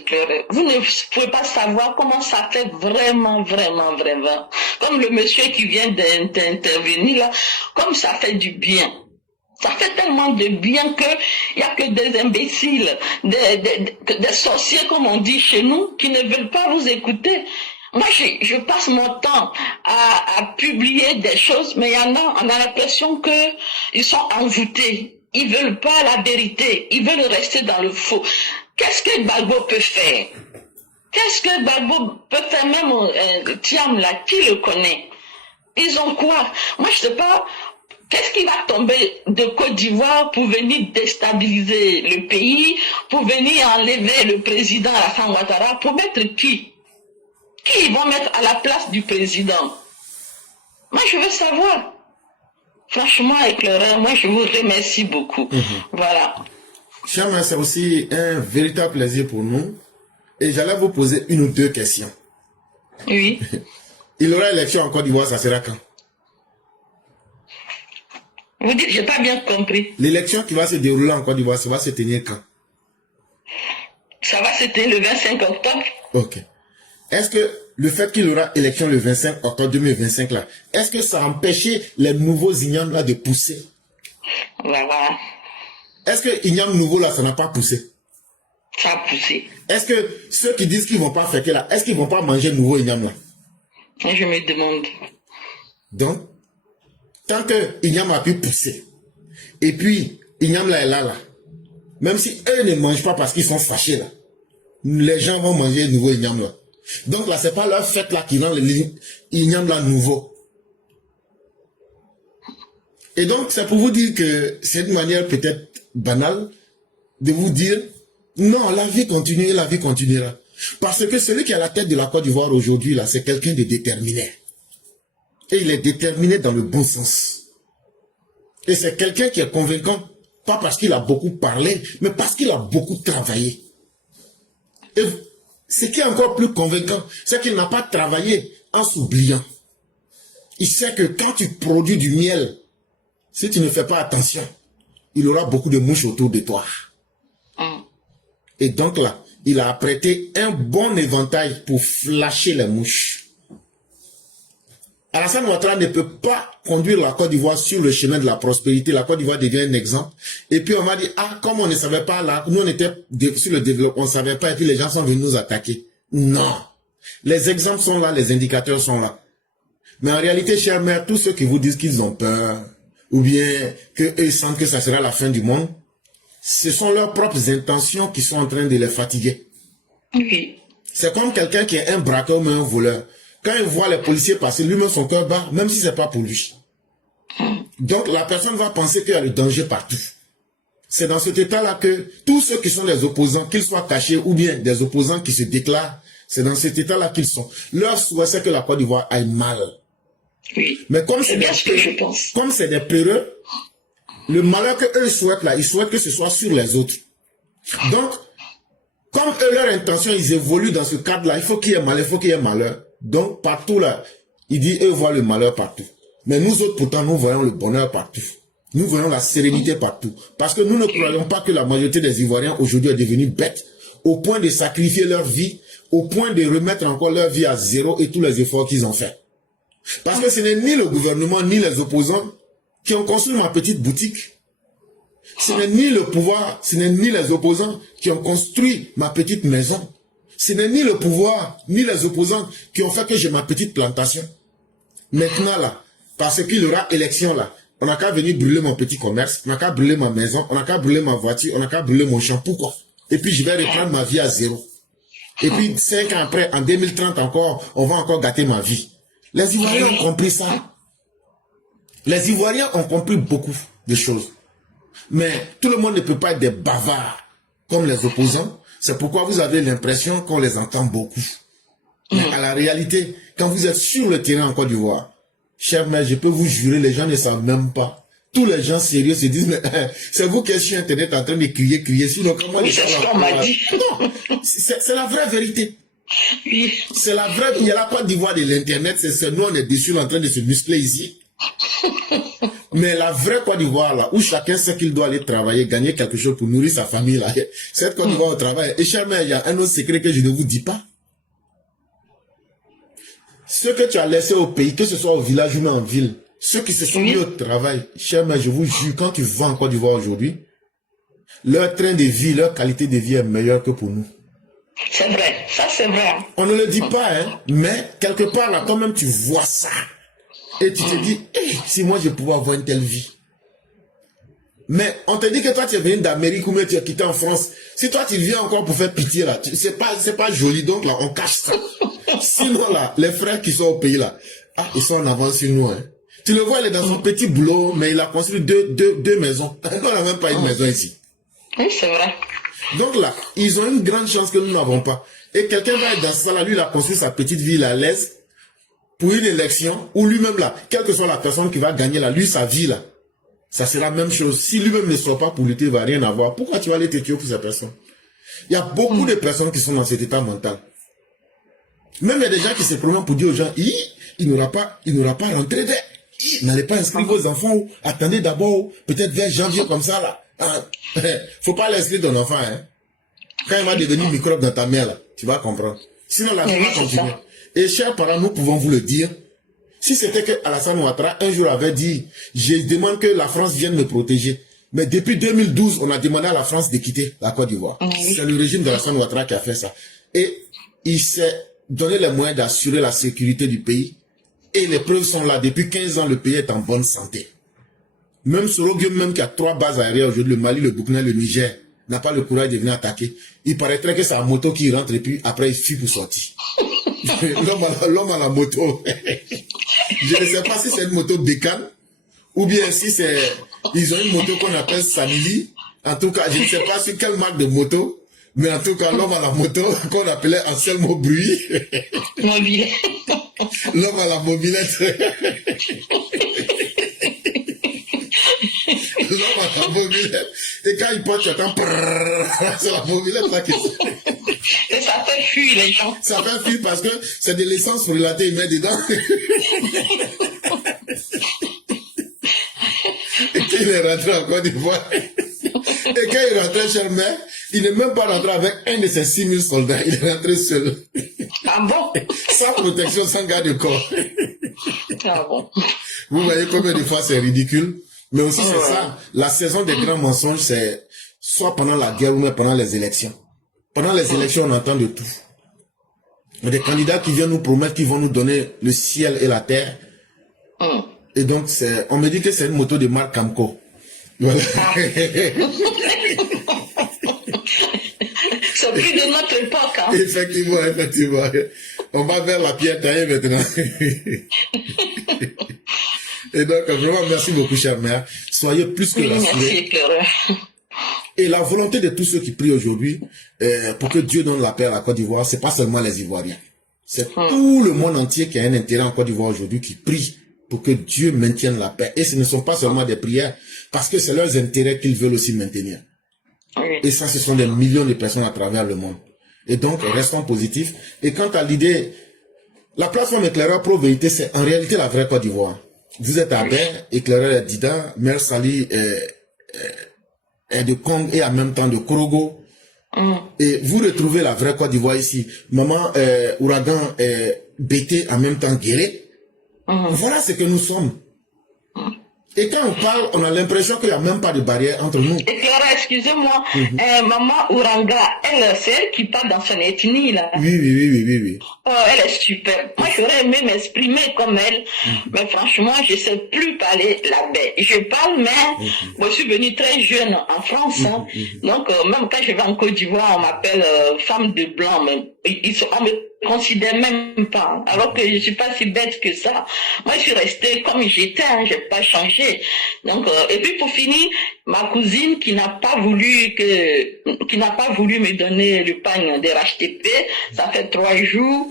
Vous ne pouvez pas savoir comment ça fait vraiment. Comme le monsieur qui vient d'intervenir là, comme ça fait du bien. Ça fait tellement de bien qu'il n'y a que des imbéciles, des sorciers, comme on dit chez nous, qui ne veulent pas vous écouter. moi, je passe mon temps à publier des choses, mais il y en a, on a l'impression qu'ils sont envoûtés. Ils veulent pas la vérité. Ils veulent rester dans le faux. Qu'est-ce que Gbagbo peut faire? Qu'est-ce que Gbagbo peut faire, même Thiam, là, qui le connaît? Ils ont quoi? Moi, je sais pas. Qu'est-ce qui va tomber de Côte d'Ivoire pour venir déstabiliser le pays, pour venir enlever le président Alassane Ouattara, pour mettre qui? Qui ils vont mettre à la place du président? Moi, je veux savoir. Franchement, éclaireur, moi, je vous remercie beaucoup. Voilà. Cher Mère, c'est aussi un véritable plaisir pour nous. Et j'allais vous poser une ou deux questions. Oui. Il y aura élection en Côte d'Ivoire, ça sera quand? Vous dites, j'ai pas bien compris. L'élection qui va se dérouler en Côte d'Ivoire, ça va se tenir quand? Ça va se tenir le 25 octobre. Ok. Est-ce que le fait qu'il y aura élection le 25 octobre 2025 là, est-ce que ça a empêché les nouveaux ignames là de pousser? Voilà. Est-ce que igname nouveau là, ça n'a pas poussé? Ça a poussé. Est-ce que ceux qui disent qu'ils vont pas fêter là, est-ce qu'ils vont pas manger nouveau igname là? Je me demande. Donc, tant que igname a pu pousser, et puis igname là est là, même si eux ne mangent pas parce qu'ils sont fâchés là, les gens vont manger nouveau igname là. Donc là, c'est pas leur fête là qui rend l'igname là nouveau. Et donc, c'est pour vous dire que c'est une manière peut-être banale de vous dire, non, la vie continue et la vie continuera. Parce que celui qui est à la tête de la Côte d'Ivoire aujourd'hui là, c'est quelqu'un de déterminé. Et il est déterminé dans le bon sens. Et c'est quelqu'un qui est convaincant, pas parce qu'il a beaucoup parlé, mais parce qu'il a beaucoup travaillé. Et ce qui est encore plus convaincant, c'est qu'il n'a pas travaillé en s'oubliant. Il sait que quand tu produis du miel, si tu ne fais pas attention, il aura beaucoup de mouches autour de toi. Et donc là, il a apprêté un bon éventail pour flasher les mouches. Alassane Ouattara ne peut pas conduire la Côte d'Ivoire sur le chemin de la prospérité. La Côte d'Ivoire devient un exemple. Et puis on va dire, ah, comme on ne savait pas là, nous on était sur le développement, on ne savait pas, et puis les gens sont venus nous attaquer. Non. Les exemples sont là, les indicateurs sont là. Mais en réalité, chère mère, tous ceux qui vous disent qu'ils ont peur, ou bien qu'eux sentent que ça sera la fin du monde, ce sont leurs propres intentions qui sont en train de les fatiguer. Oui. C'est comme quelqu'un qui est un braqueur ou un voleur. Quand il voit les policiers passer, lui-même son cœur bat, même si c'est pas pour lui. Donc la personne va penser qu'il y a le danger partout. C'est dans cet état-là que tous ceux qui sont des opposants, qu'ils soient cachés ou bien des opposants qui se déclarent, c'est dans cet état-là qu'ils sont. Leur souhait, c'est que la Côte d'Ivoire aille mal. Oui. Mais comme C'est bien ce que je pense. comme c'est des peureux, le malheur que eux souhaitent là, ils souhaitent que ce soit sur les autres. Donc, comme eux, leur intention, ils évoluent dans ce cadre-là, il faut qu'il y ait malheur, il faut qu'il y ait malheur. Donc, partout là, il dit, eux voient le malheur partout. Mais nous autres, pourtant, nous voyons le bonheur partout. Nous voyons la sérénité partout. Parce que nous ne croyons pas que la majorité des Ivoiriens aujourd'hui est devenue bête, au point de sacrifier leur vie, au point de remettre encore leur vie à zéro et tous les efforts qu'ils ont fait. Parce que ce n'est ni le gouvernement, ni les opposants qui ont construit ma petite boutique. Ce n'est ni le pouvoir, ce n'est ni les opposants qui ont construit ma petite maison. Ce n'est ni le pouvoir, ni les opposants qui ont fait que j'ai ma petite plantation. Maintenant là, parce qu'il y aura élection là, on n'a qu'à venir brûler mon petit commerce, on n'a qu'à brûler ma maison, on n'a qu'à brûler ma voiture, on n'a qu'à brûler mon champ. Pourquoi? Et puis je vais reprendre ma vie à zéro. Et puis 5 ans après, en 2030 encore, on va encore gâter ma vie. Les Ivoiriens ont compris ça. Les Ivoiriens ont compris beaucoup de choses. Mais tout le monde ne peut pas être des bavards comme les opposants. C'est pourquoi vous avez l'impression qu'on les entend beaucoup. Mais à la réalité, quand vous êtes sur le terrain en Côte d'Ivoire, cher mère, je peux vous jurer, les gens ne savent même pas. Tous les gens sérieux se disent, mais c'est vous qui êtes sur Internet en train de crier. Sinon, comment Oui, c'est ce qu'on m'a dit. Non, c'est la vraie vérité. Oui. C'est la vraie. Il y a la Côte d'Ivoire de l'Internet, c'est nous, on est dessus en train de se muscler ici. Mais la vraie Côte d'Ivoire, là, où chacun sait qu'il doit aller travailler, gagner quelque chose pour nourrir sa famille, là, cette Côte d'Ivoire au travail. Et cher mère, il y a un autre secret que je ne vous dis pas. Ceux que tu as laissés au pays, que ce soit au village ou même en ville, ceux qui se sont mis au travail, cher mère, je vous jure, quand tu vas en Côte d'Ivoire aujourd'hui, leur train de vie, leur qualité de vie est meilleure que pour nous. C'est vrai. Ça, c'est vrai. On ne le dit pas, hein, mais quelque part là, quand même, tu vois ça. Et tu te dis, hey, si moi je pouvais avoir une telle vie. Mais on te dit que toi tu es venu d'Amérique ou même tu es quitté en France. Si toi tu viens encore pour faire pitié là, c'est pas joli, donc là on cache ça. Sinon là, les frères qui sont au pays là, ah, ils sont en avance sur nous, hein. Tu le vois, il est dans son petit boulot, mais il a construit deux maisons. On n'a même pas une maison ici. Oui, c'est vrai. Donc là, ils ont une grande chance que nous n'avons pas. Et quelqu'un va être dans ça là, lui il a construit sa petite ville à l'aise pour une élection, ou lui-même là, quelle que soit la personne qui va gagner là, lui sa vie là, ça sera la même chose. Si lui-même ne soit pas pour lutter, il va rien avoir. Pourquoi tu vas aller te tuer pour cette personne? Il y a beaucoup de personnes qui sont dans cet état mental. Même il y a des gens qui se promènent pour dire aux gens, il n'aura pas rentré d'air. N'allez pas inscrire vos enfants. Attendez d'abord, peut-être vers janvier comme ça là. Ah, faut pas l'inscrire ton enfant, hein. Quand il va devenir microbe dans ta mère là, tu vas comprendre. Sinon la vie va continuer. Et chers parents, nous pouvons vous le dire. Si c'était que Alassane Ouattara un jour avait dit, je demande que la France vienne me protéger. Mais depuis 2012, on a demandé à la France de quitter la Côte d'Ivoire. C'est le régime d'Alassane Ouattara qui a fait ça. Et il s'est donné les moyens d'assurer la sécurité du pays. Et les preuves sont là. Depuis 15 ans, le pays est en bonne santé. Même Soroguem, même qui a 3 bases aériennes aujourd'hui, le Mali, le Burkina, le Niger, n'a pas le courage de venir attaquer. Il paraîtrait que c'est la moto qui rentre et puis après il fuit pour sortir. L'homme à la moto. Je ne sais pas si c'est une moto bécane ou bien si c'est... Ils ont une moto qu'on appelle Samili. En tout cas, je ne sais pas sur quelle marque de moto. Mais en tout cas, l'homme à la moto, qu'on appelait Anselmo Bruy. Mobile. L'homme à la mobilette. L'homme à la mobilette. Et quand il porte, tu attends, c'est la mobilette là qui... Et ça fait fuir les gens. Ça fait fuir parce que c'est de l'essence pour relater, il met dedans. Et quand il est rentré en Côte d'Ivoire, et quand il est rentré chez le maire, il n'est même pas rentré avec un de ses 6000 soldats, il est rentré seul. Ah bon? Sans protection, sans garde-corps. Ah bon? Vous voyez combien de fois c'est ridicule? Mais aussi c'est ça, la saison des grands mensonges, c'est soit pendant la guerre ou même pendant les élections. Pendant les élections, on entend de tout. Il y a des candidats qui viennent nous promettre qu'ils vont nous donner le ciel et la terre. Et donc, on me dit que c'est une moto de marque Camco. Voilà. C'est plus de notre époque. Hein. Effectivement, effectivement. On va vers la pierre taillée maintenant. Et donc, vraiment, merci beaucoup, chère mère. Soyez plus que rassurés. Merci, Et la volonté de tous ceux qui prient aujourd'hui, pour que Dieu donne la paix à la Côte d'Ivoire, c'est pas seulement les Ivoiriens. C'est tout le monde entier qui a un intérêt en Côte d'Ivoire aujourd'hui qui prie pour que Dieu maintienne la paix. Et ce ne sont pas seulement des prières, parce que c'est leurs intérêts qu'ils veulent aussi maintenir. Oui. Et ça, ce sont des millions de personnes à travers le monde. Et donc, restons positifs. Et quant à l'idée, la plateforme éclaireur pro-vérité, c'est en réalité la vraie Côte d'Ivoire. Vous êtes à Bain, éclaireur est Dida, Mère Sali est de Kong et en même temps de Korogo. Et vous retrouvez la vraie Côte d'Ivoire ici. Maman Ouragan est Bété en même temps Guéré. Voilà ce que nous sommes. Et quand on parle, on a l'impression qu'il n'y a même pas de barrière entre nous. Et Clara, excusez-moi, maman Ouranga, c'est elle qui parle dans son ethnie, là. Oui. Oh, elle est super. Moi, j'aurais aimé m'exprimer comme elle, mais franchement, je ne sais plus parler la baie. Je parle, mais moi, je suis venue très jeune en France. Hein. Donc, même quand je vais en Côte d'Ivoire, on m'appelle femme de blanc, mais on me considère même pas, alors que je suis pas si bête que ça. Moi, je suis restée comme j'étais, hein, j'ai pas changé. Donc, et puis pour finir, ma cousine qui n'a pas voulu me donner le pagne de RHTP, ça fait 3 jours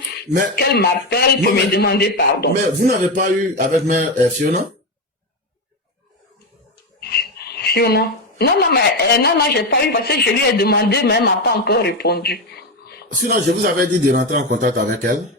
qu'elle m'appelle pour me demander pardon. Mais vous n'avez pas eu avec mère Fiona? Fiona? Non, j'ai pas eu parce que je lui ai demandé, mais elle m'a pas encore répondu. Sinon, je vous avais dit de rentrer en contact avec elle.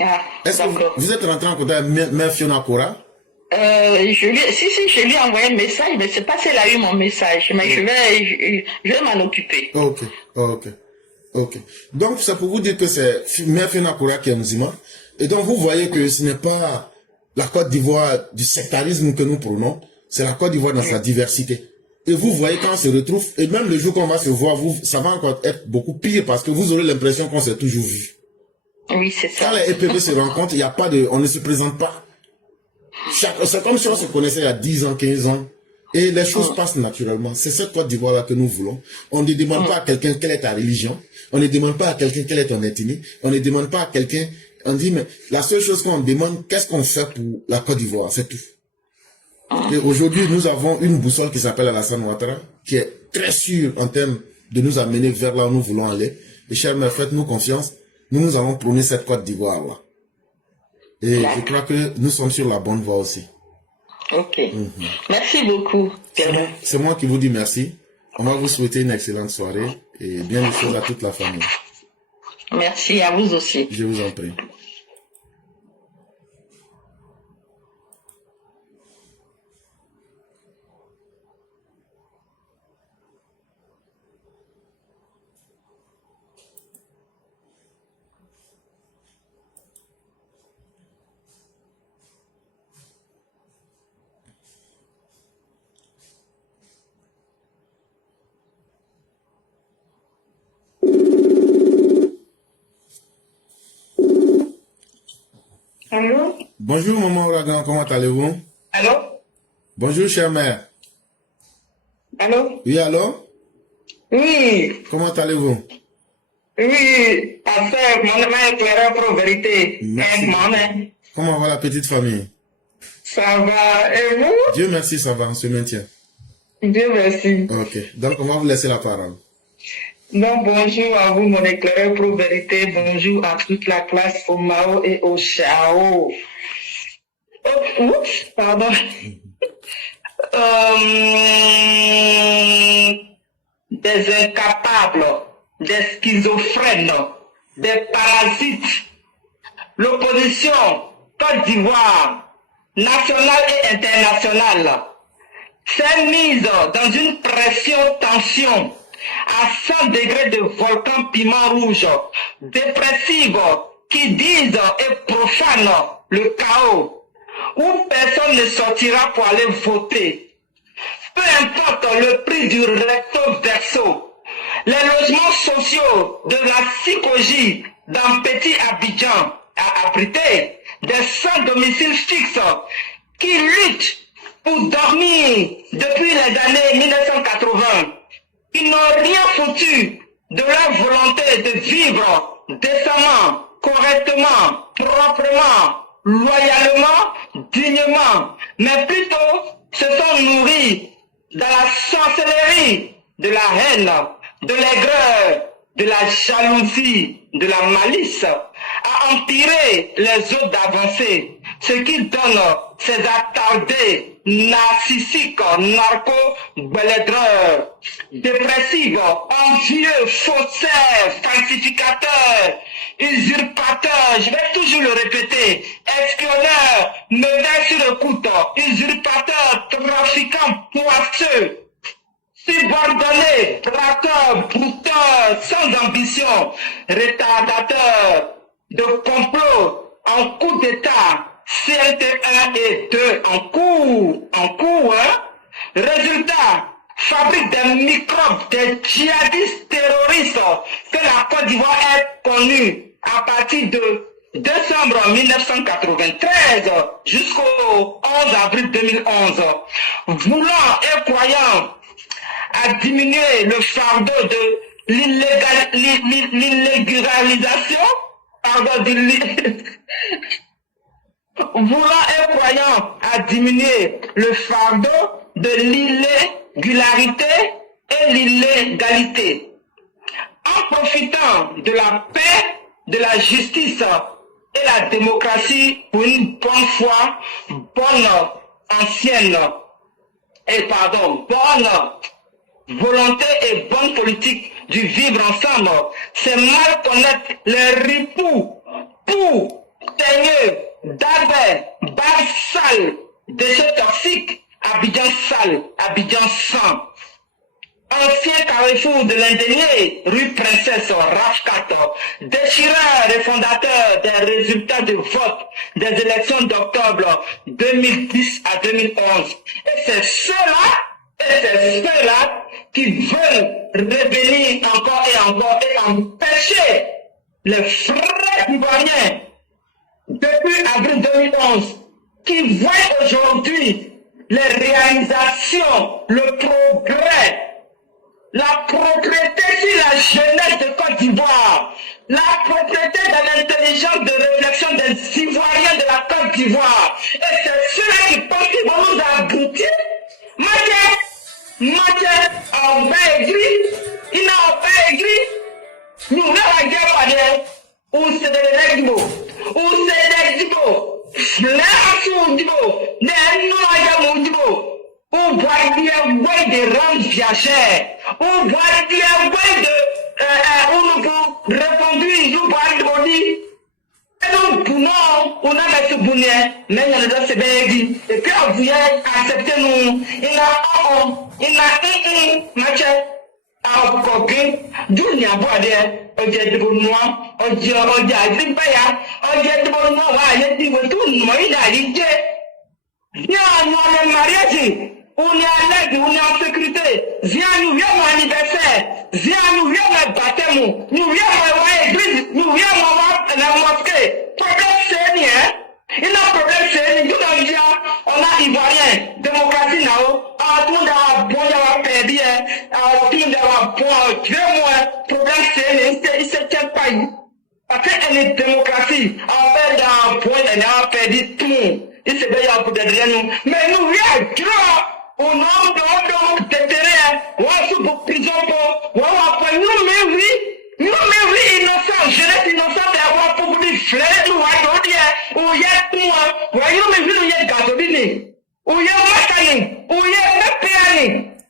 Ah, est-ce que vous êtes rentré en contact avec mère Fiona Kora? Je lui ai envoyé un message, mais c'est pas si elle a eu mon message, mais je vais m'en occuper. Ok. Donc, c'est pour vous dire que c'est mère Fiona Kora qui est musulmane. Et donc, vous voyez que ce n'est pas la Côte d'Ivoire du sectarisme que nous prenons, c'est la Côte d'Ivoire dans sa diversité. Et vous voyez quand on se retrouve, et même le jour qu'on va se voir, ça va encore être beaucoup pire parce que vous aurez l'impression qu'on s'est toujours vu. Oui, c'est ça. Quand les EPV se rencontrent, il y a pas de, on ne se présente pas. C'est comme si on se connaissait il y a 10 ans, 15 ans. Et les choses passent naturellement. C'est cette Côte d'Ivoire-là que nous voulons. On ne demande pas à quelqu'un quelle est ta religion. On ne demande pas à quelqu'un quelle est ton ethnie. On ne demande pas à quelqu'un, on dit, mais la seule chose qu'on demande, qu'est-ce qu'on fait pour la Côte d'Ivoire? C'est tout. Et aujourd'hui, nous avons une boussole qui s'appelle Alassane Ouattara, qui est très sûre en termes de nous amener vers là où nous voulons aller. Et chers mères, faites-nous confiance. Nous allons prôner cette Côte d'Ivoire-là. Et je crois que nous sommes sur la bonne voie aussi. Ok. Merci beaucoup. C'est moi qui vous dis merci. On va vous souhaiter une excellente soirée et bien des choses à toute la famille. Merci à vous aussi. Je vous en prie. Allô? Bonjour, maman Ouragan, comment allez-vous? Allô? Bonjour, chère mère. Allô? Oui, allô? Oui, Comment allez-vous? oui, enfin, mon nom est éclairé pour vérité. Merci. Comment va la petite famille? Ça va, et vous? Dieu merci, ça va, on se maintient. Dieu merci. Ok, donc on va vous laisser la parole. Donc, bonjour à vous, mon éclairé pour vérité. Bonjour à toute la classe au Mao et au Chao. Oh, oups, pardon. Des incapables, des schizophrènes, des parasites. L'opposition Côte d'Ivoire, nationale et internationale, s'est mise dans une pression tension à 100 degrés de volcan piment rouge, dépressive, qui disent et profane le chaos, où personne ne sortira pour aller voter. Peu importe le prix du recto verso, les logements sociaux de la psychologie dans Petit Abidjan a abrité des sans domicile fixes qui luttent pour dormir depuis les années 1980. Ils n'ont rien foutu de leur volonté de vivre décemment, correctement, proprement, loyalement, dignement, mais plutôt se sont nourris de la sorcellerie, de la haine, de l'aigreur, de la jalousie, de la malice, à empirer les autres d'avancer, ce qui donne ces attardés narcissiques, narco-belèdreurs, dépressifs, envieux, faussaires, falsificateurs, usurpateurs, je vais toujours le répéter, espionneurs, meneurs sur le couteau, usurpateurs, trafiquants, poisseux, subordonnés, braqueurs, brouteurs, sans ambition, retardateurs, de complot, en coup d'état, CNT1 et 2 en cours, hein? Résultat, fabrique des microbes, des djihadistes terroristes que la Côte d'Ivoire est connue à partir de décembre 1993 jusqu'au 11 avril 2011, voulant et croyant à diminuer le fardeau de l'illégalisation, voulant et croyant à diminuer le fardeau de l'irrégularité et l'illégalité, en profitant de la paix, de la justice et la démocratie pour une bonne foi, bonne volonté et bonne politique du vivre ensemble. C'est mal connaître les ripoux, poux, teigneux, d'arbres, bas sales, déchets toxiques, Abidjan sale, Abidjan sang. Ancien carrefour de l'Indénié, rue Princesse, RAF4, déchireur et fondateur des résultats de vote des élections d'octobre 2010 à 2011. Et c'est cela, et Et c'est ceux-là qui veulent revenir encore et empêcher les frères ivoiriens depuis avril 2011 qui voient aujourd'hui les réalisations, le progrès, la propriété sur la jeunesse de Côte d'Ivoire, la propriété de l'intelligence de réflexion des Ivoiriens de la Côte d'Ivoire. Et c'est ceux-là qui pensent qu'ils vont nous abrutir. Mathieu, en bas écrit, il a en bas écrit, nous avons la guerre par derrière, ou c'est des Negbo, ou c'est des Dibo. Ou boire de rentes viagères, ou boire de reconduire, ou boire de body. Et donc, pour nous, on a mis ce bonnet, mais il y a des CBD. Et puis, on vient accepter nous. Il a match à coquin, d'où il y a boire de, on dit de bon noir, on dit à Zimbaya, on dit de bon noir, il y a des tout, moi, il a l'idée. Il y a un mariage. On est à l'aide, on est en sécurité. Viens, nous viens mon anniversaire. Viens, nous viens mon baptême. Nous viens mon église. Nous viens la mosquée. Problème c'est hein? Il y a un problème c'est tout dans le dia. On a Ivoirien. Démocratie là-haut. Tout le monde a bon, il a perdu. Tout le monde a bon. Tu veux moi, problème c'est il se tient pas. Parce qu'elle est démocratie. En fait, dans un point, elle a perdu tout le monde. Il se veille à bout de rien. Mais nous viens, tu vois. Au nom de terrain, on a sous prison pour, on a fait nous, mais oui, innocent, jeunesse innocente, on a pour vous dire, flèche, ou à dire, ou y a tout, ou à nous, mais oui, il y a gasoline, ou y a macagne, ou y a péani,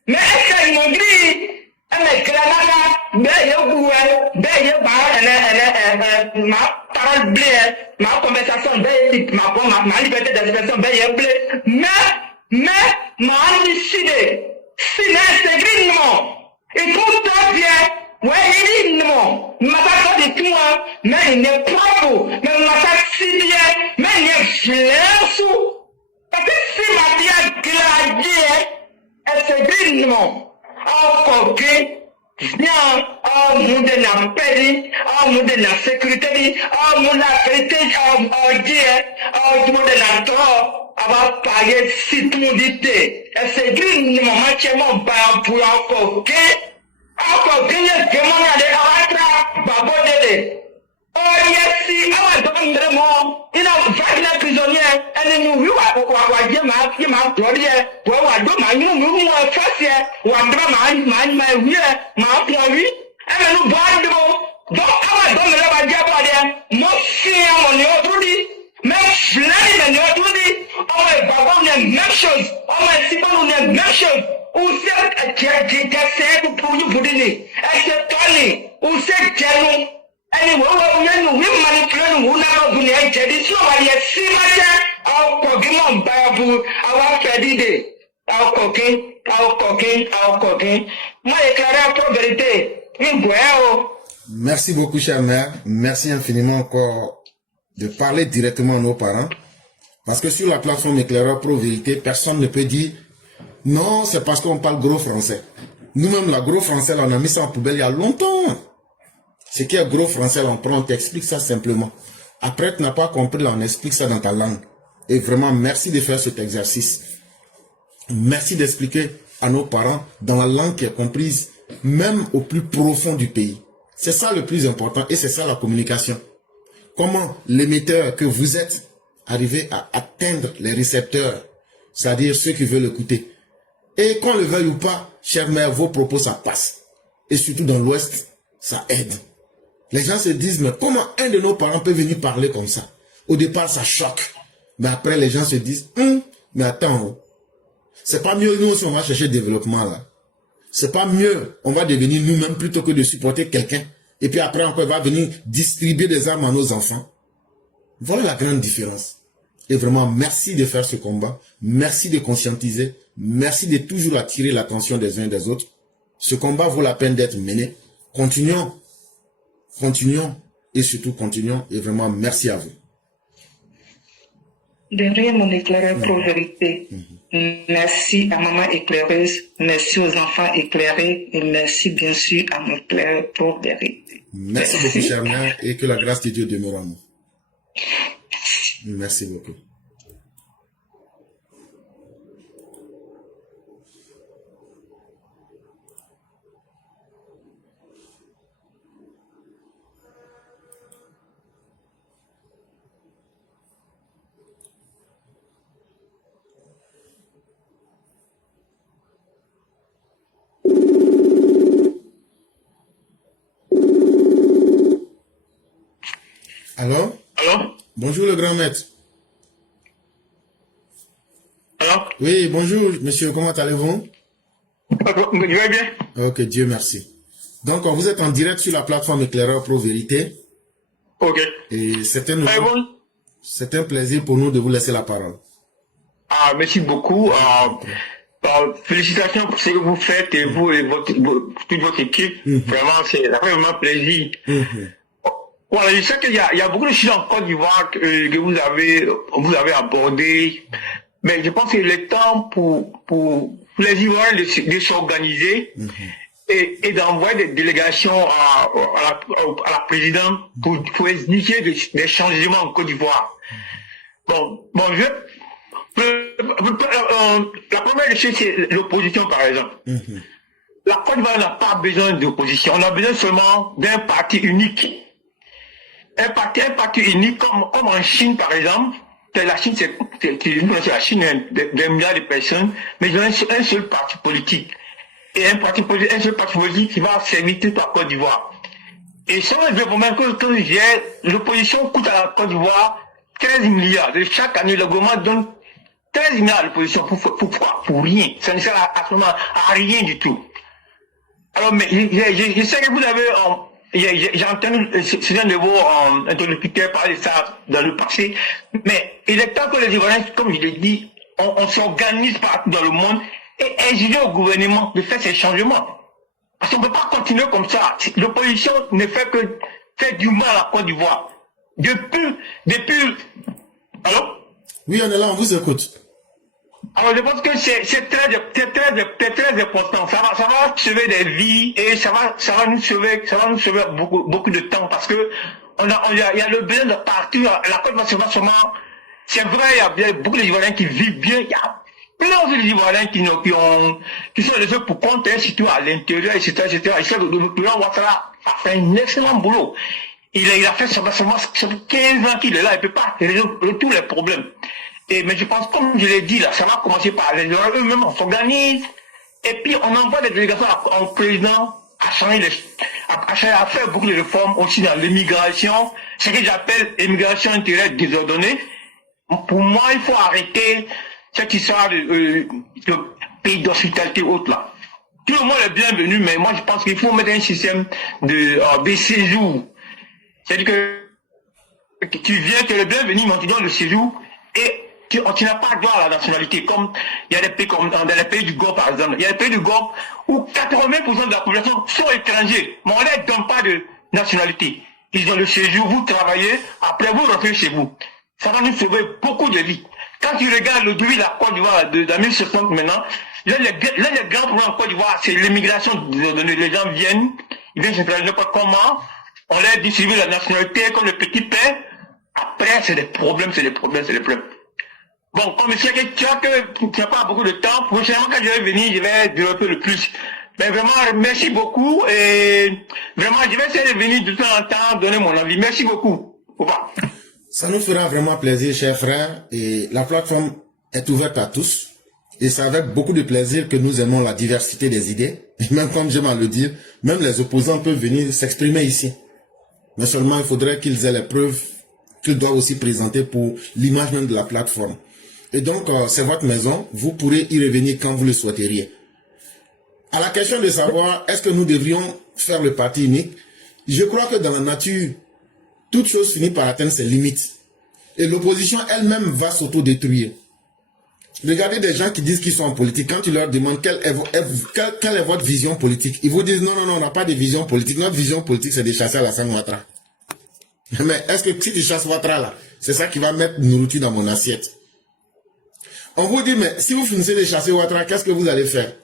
mais est-ce qu'ils m'ont dit, mais granada, ben y a boué, ben y a ma parole blé, ma conversation, ben ma liberté d'expression, ben y a blé, mais, m'a décidé, si l'inségrinement, et tout à bien, ouais, il dit non, m'a pas de tout, mais il n'est pas beau, mais m'a pas si bien, mais il est fleur sous, parce que si ma vie a gladié, inségrinement, encore que, bien, en nous de la paix, en nous de la sécurité, en nous de la vérité, en nous de la drogue, avoir payé si tout le monde dit, et c'est d'une maman pour encore que, il y a des gens qui ont babodé. Oh, yes, si, on va donner vraiment, il a 20 prisonniers, et nous, nous, on va dire, il m'a glorieux, on va dire, nous, facile, on va dire, et nous, donc, on va donner la bagarre, mon chien, mon autre dit, même flamme, mais autre dit, on va même chose, on va si on a même chose, ou c'est qui a pour vous donner, et c'est Tony, ou c'est Tchèque. Anyway, we manipulate who now do the tradition of the Simata, our cooking, Babu, our Freddy, our cooking. Moi, éclaireur pour vérité. Merci beaucoup, cher mère. Merci infiniment encore de parler directement à nos parents. Parce que sur la plateforme éclaireur pro vérité, personne ne peut dire non, c'est parce qu'on parle gros français. Nous-mêmes, la gros français, là, on a mis ça en poubelle il y a longtemps. Ce qui est gros français, là, on prend, on t'explique ça simplement. Après, tu n'as pas compris, là, on explique ça dans ta langue. Et vraiment, merci de faire cet exercice. Merci d'expliquer à nos parents dans la langue qui est comprise, même au plus profond du pays. C'est ça le plus important et c'est ça la communication. Comment l'émetteur que vous êtes arrivez à atteindre les récepteurs, c'est-à-dire ceux qui veulent écouter. Et qu'on le veuille ou pas, chère mère, vos propos, ça passe. Et surtout dans l'Ouest, ça aide. Les gens se disent, mais comment un de nos parents peut venir parler comme ça? Au départ, ça choque. Mais après, les gens se disent, mais attends, c'est pas mieux, nous aussi, on va chercher le développement là. C'est pas mieux, on va devenir nous-mêmes plutôt que de supporter quelqu'un. Et puis après, encore, il va venir distribuer des armes à nos enfants. Voilà la grande différence. Et vraiment, merci de faire ce combat. Merci de conscientiser. Merci de toujours attirer l'attention des uns et des autres. Ce combat vaut la peine d'être mené. Continuons. Continuons. Et surtout, continuons. Et vraiment, merci à vous. De rien, mon éclaireur pro-vérité. Merci à maman éclaireuse, merci aux enfants éclairés et merci bien sûr à mon éclaireur pro-vérité. Merci beaucoup, chère mère, et que la grâce de Dieu demeure en nous. Merci beaucoup. Alors? Alors? Bonjour le grand maître. Alors? Oui, bonjour monsieur, comment allez-vous? Je vais bien? Ok, Dieu merci. Donc, vous êtes en direct sur la plateforme Éclaireur Pro Vérité. Ok. Et c'est un, Bon. c'est un plaisir pour nous de vous laisser la parole. Ah, merci beaucoup. Félicitations pour ce que vous faites et vous et toute votre équipe. Vraiment, ça fait vraiment plaisir. Voilà, je sais qu'il y a beaucoup de choses en Côte d'Ivoire que vous avez abordé, mais je pense qu'il est temps pour les Ivoiriens de s'organiser et d'envoyer des délégations à la présidente pour exiger des changements en Côte d'Ivoire. Bon, la première des choses, c'est l'opposition, par exemple. La Côte d'Ivoire n'a pas besoin d'opposition, on a besoin seulement d'un parti unique. Un parti unique comme en Chine, par exemple. La Chine, la Chine des milliards de personnes, mais ils ont un seul parti politique. Et un seul parti politique qui va servir toute la Côte d'Ivoire. Et ça, je veux vraiment que l'opposition coûte à la Côte d'Ivoire 13 milliards. Chaque année, le gouvernement donne 13 milliards à l'opposition. Pour rien. Ça ne sert à rien du tout. Alors, mais je sais que vous avez... J'ai entendu certains de vos interlocuteurs parler de ça dans le passé, mais il est temps que les Ivoiriens, comme je l'ai dit, on s'organise partout dans le monde et exiger au gouvernement de faire ces changements. Parce qu'on ne peut pas continuer comme ça. L'opposition ne fait que faire du mal à la Côte d'Ivoire. Depuis... Allô? Oui, on est là, on vous écoute. Alors je pense que c'est très important. Ça va sauver des vies et ça va nous sauver beaucoup de temps parce que il y a le besoin de partir. La Côte d'Ivoire seulement, c'est vrai, il y a beaucoup d'Ivoiriens qui vivent bien. Il y a plein d'Ivoiriens qui sont les autres pour compte, surtout à l'intérieur, etc. Et le président Ouattara a fait un excellent boulot. Il a fait seulement 15 ans qu'il est là, il ne peut pas résoudre tous les problèmes. Mais je pense, comme je l'ai dit là, ça va commencer par les gens eux-mêmes, on s'organise, et puis on envoie des délégations au président à faire beaucoup de réformes aussi dans l'immigration, ce que j'appelle l'immigration intérieure désordonnée. Pour moi, il faut arrêter cette histoire de pays d'hospitalité haute là. Tout le monde est bienvenu, mais moi je pense qu'il faut mettre un système de séjour. C'est-à-dire que tu viens, tu es le bienvenu, mais tu donnes le séjour, et tu n'as pas droit à la nationalité, comme il y a des pays comme dans les pays du Golfe par exemple. Il y a des pays du Golfe où 80% de la population sont étrangers, mais on ne leur donne pas de nationalité. Ils ont le séjour, vous travaillez, après vous rentrez chez vous. Ça va nous sauver beaucoup de vies. Quand tu regardes le début de la Côte d'Ivoire de 2060 maintenant, là les grands problèmes en Côte d'Ivoire, c'est l'immigration. Les gens viennent, ils viennent s'installer n'importe comment, on leur distribue la nationalité comme le petit pain. Après, c'est des problèmes. Bon, comme je sais que tu n'as pas beaucoup de temps, prochainement quand je vais venir, je vais développer le plus. Mais vraiment, merci beaucoup et vraiment, je vais essayer de venir de temps en temps donner mon avis. Merci beaucoup. Au revoir. Ça nous fera vraiment plaisir, chers frères, et la plateforme est ouverte à tous. Et c'est avec beaucoup de plaisir que nous aimons la diversité des idées. Et même comme j'aime à le dire, même les opposants peuvent venir s'exprimer ici. Mais seulement, il faudrait qu'ils aient les preuves qu'ils doivent aussi présenter pour l'image même de la plateforme. Et donc, c'est votre maison, vous pourrez y revenir quand vous le souhaiteriez. À la question de savoir, est-ce que nous devrions faire le parti unique? Je crois que dans la nature, toute chose finit par atteindre ses limites. Et l'opposition elle-même va s'autodétruire. Regardez des gens qui disent qu'ils sont en politique, quand tu leur demandes quelle est votre vision politique, ils vous disent non, on n'a pas de vision politique. Notre vision politique, c'est de chasser Alassane Ouattara. Mais est-ce que si tu chasses Ouattara là, c'est ça qui va mettre nourriture dans mon assiette? On vous dit, mais si vous finissez de chasser Ouattara, qu'est-ce que vous allez faire?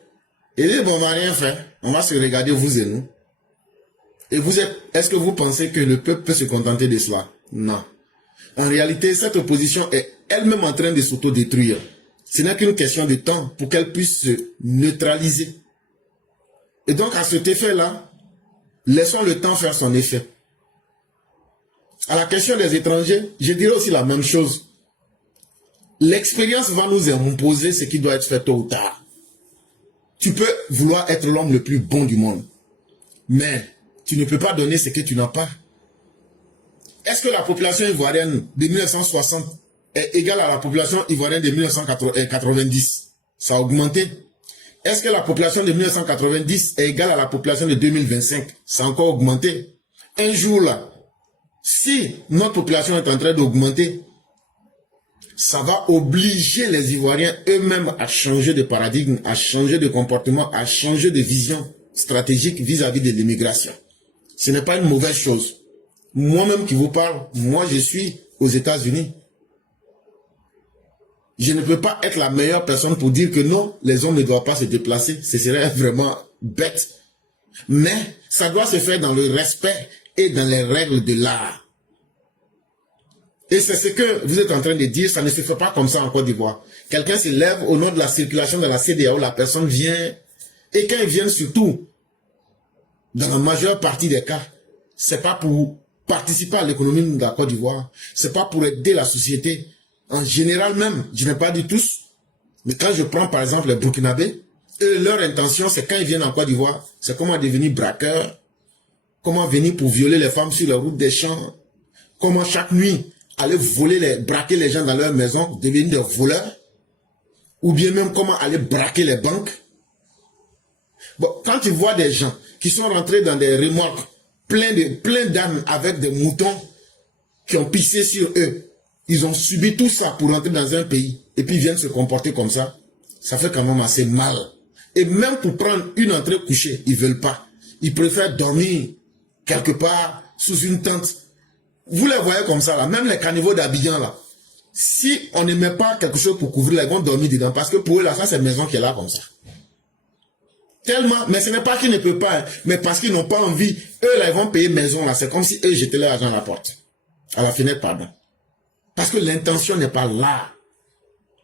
Et dit, bon, on va rien faire. On va se regarder, vous et nous. Et vous êtes, est-ce que vous pensez que le peuple peut se contenter de cela? Non. En réalité, cette opposition est elle-même en train de s'autodétruire. Ce n'est qu'une question de temps pour qu'elle puisse se neutraliser. Et donc, à cet effet-là, laissons le temps faire son effet. À la question des étrangers, je dirais aussi la même chose. L'expérience va nous imposer ce qui doit être fait tôt ou tard. Tu peux vouloir être l'homme le plus bon du monde, mais tu ne peux pas donner ce que tu n'as pas. Est-ce que la population ivoirienne de 1960 est égale à la population ivoirienne de 1990? Ça a augmenté. Est-ce que la population de 1990 est égale à la population de 2025? Ça a encore augmenté. Un jour là, si notre population est en train d'augmenter, ça va obliger les Ivoiriens eux-mêmes à changer de paradigme, à changer de comportement, à changer de vision stratégique vis-à-vis de l'immigration. Ce n'est pas une mauvaise chose. Moi-même qui vous parle, moi je suis aux États-Unis. Je ne peux pas être la meilleure personne pour dire que non, les hommes ne doivent pas se déplacer. Ce serait vraiment bête. Mais ça doit se faire dans le respect et dans les règles de l'art. Et c'est ce que vous êtes en train de dire, ça ne se fait pas comme ça en Côte d'Ivoire. Quelqu'un se lève au nom de la circulation de la CEDEAO, la personne vient, et quand ils viennent surtout, dans la majeure partie des cas, c'est pas pour participer à l'économie de la Côte d'Ivoire, c'est pas pour aider la société. En général même, je n'ai pas dit tous, mais quand je prends par exemple les Burkinabés, leur intention c'est quand ils viennent en Côte d'Ivoire, c'est comment devenir braqueur, comment venir pour violer les femmes sur la route des champs, comment chaque nuit aller voler, braquer les gens dans leur maison, devenir des voleurs, ou bien même comment aller braquer les banques. Bon, quand tu vois des gens qui sont rentrés dans des remorques plein d'âmes avec des moutons qui ont pissé sur eux, ils ont subi tout ça pour rentrer dans un pays, et puis ils viennent se comporter comme ça, ça fait quand même assez mal. Et même pour prendre une entrée couchée, ils veulent pas. Ils préfèrent dormir quelque part sous une tente. Vous les voyez comme ça là, même les caniveaux d'Abidjan là. Si on ne met pas quelque chose pour couvrir, ils vont dormir dedans. Parce que pour eux là, ça c'est maison qui est là comme ça. Tellement, mais ce n'est pas qu'ils ne peuvent pas, hein, mais parce qu'ils n'ont pas envie. Eux là, ils vont payer maison là. C'est comme si eux jetaient leur argent à la porte. À la fenêtre, pardon. Parce que l'intention n'est pas là.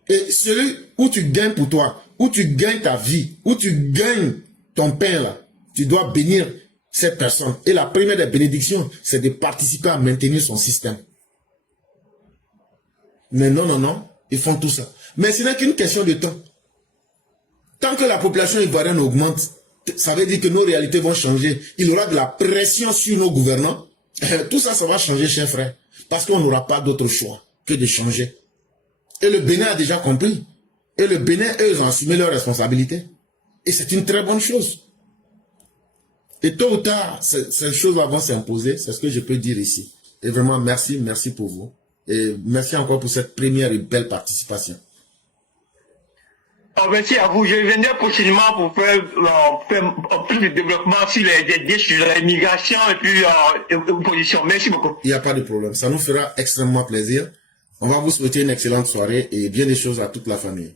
Et celui où tu gagnes pour toi, où tu gagnes ta vie, où tu gagnes ton pain là, tu dois bénir cette personne. Et la première des bénédictions, c'est de participer à maintenir son système. Mais non, ils font tout ça. Mais ce n'est qu'une question de temps. Tant que la population ivoirienne augmente, ça veut dire que nos réalités vont changer. Il y aura de la pression sur nos gouvernants. Tout ça, ça va changer, chers frères. Parce qu'on n'aura pas d'autre choix que de changer. Et le Bénin a déjà compris. Et le Bénin, eux, ils ont assumé leurs responsabilités. Et c'est une très bonne chose. Et tôt ou tard, ces choses-là vont s'imposer. C'est ce que je peux dire ici. Et vraiment, merci pour vous. Et merci encore pour cette première et belle participation. Merci à vous. Je viendrai prochainement pour faire plus de développement sur l'immigration et puis l'opposition. Merci beaucoup. Il n'y a pas de problème. Ça nous fera extrêmement plaisir. On va vous souhaiter une excellente soirée et bien des choses à toute la famille.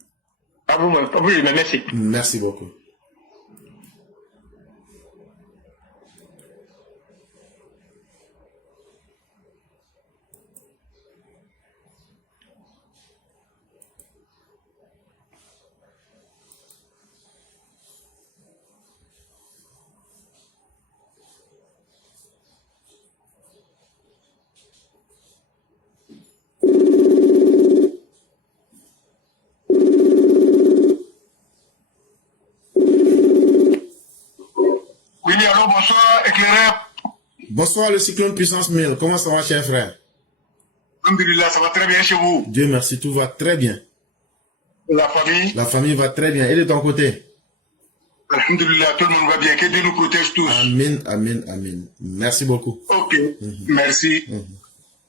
À vous, merci. Merci beaucoup. Oui, allô, bonsoir, éclaireur. Bonsoir, le cyclone puissance 1000. Comment ça va, cher frère? Alhamdulillah, ça va très bien chez vous. Dieu merci, tout va très bien. La famille? La famille va très bien. Et de ton côté? Alhamdulillah, tout le monde va bien. Que Dieu nous protège tous. Amen, amen, amen. Merci beaucoup. Ok, merci.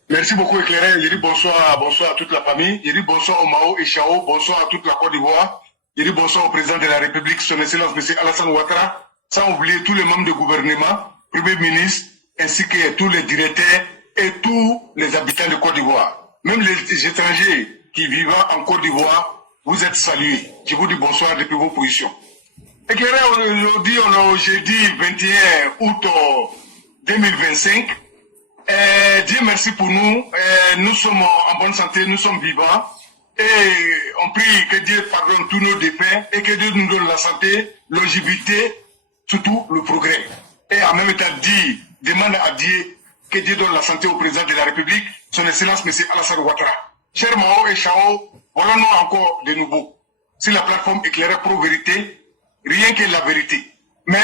Merci beaucoup, éclaireur. Je dis bonsoir à toute la famille. Je dis bonsoir au Mao et Chao. Bonsoir à toute la Côte d'Ivoire. Je dis bonsoir au président de la République, son Excellence, M. Alassane Ouattara. Sans oublier tous les membres du gouvernement, Premier ministre, ainsi que tous les directeurs et tous les habitants de Côte d'Ivoire. Même les étrangers qui vivent en Côte d'Ivoire, vous êtes salués. Je vous dis bonsoir depuis vos positions. Éclairé aujourd'hui, on est jeudi 21 août 2025. Dieu merci pour nous. Nous sommes en bonne santé, nous sommes vivants. Et on prie que Dieu pardonne tous nos défunts et que Dieu nous donne la santé, longévité, surtout le progrès. Et en même temps, demande à Dieu que Dieu donne la santé au président de la République, son Excellence M. Alassane Ouattara. Cher Mao et Chao, voilà nous encore de nouveau. Sur la plateforme éclairée pro-vérité, rien que la vérité. Mais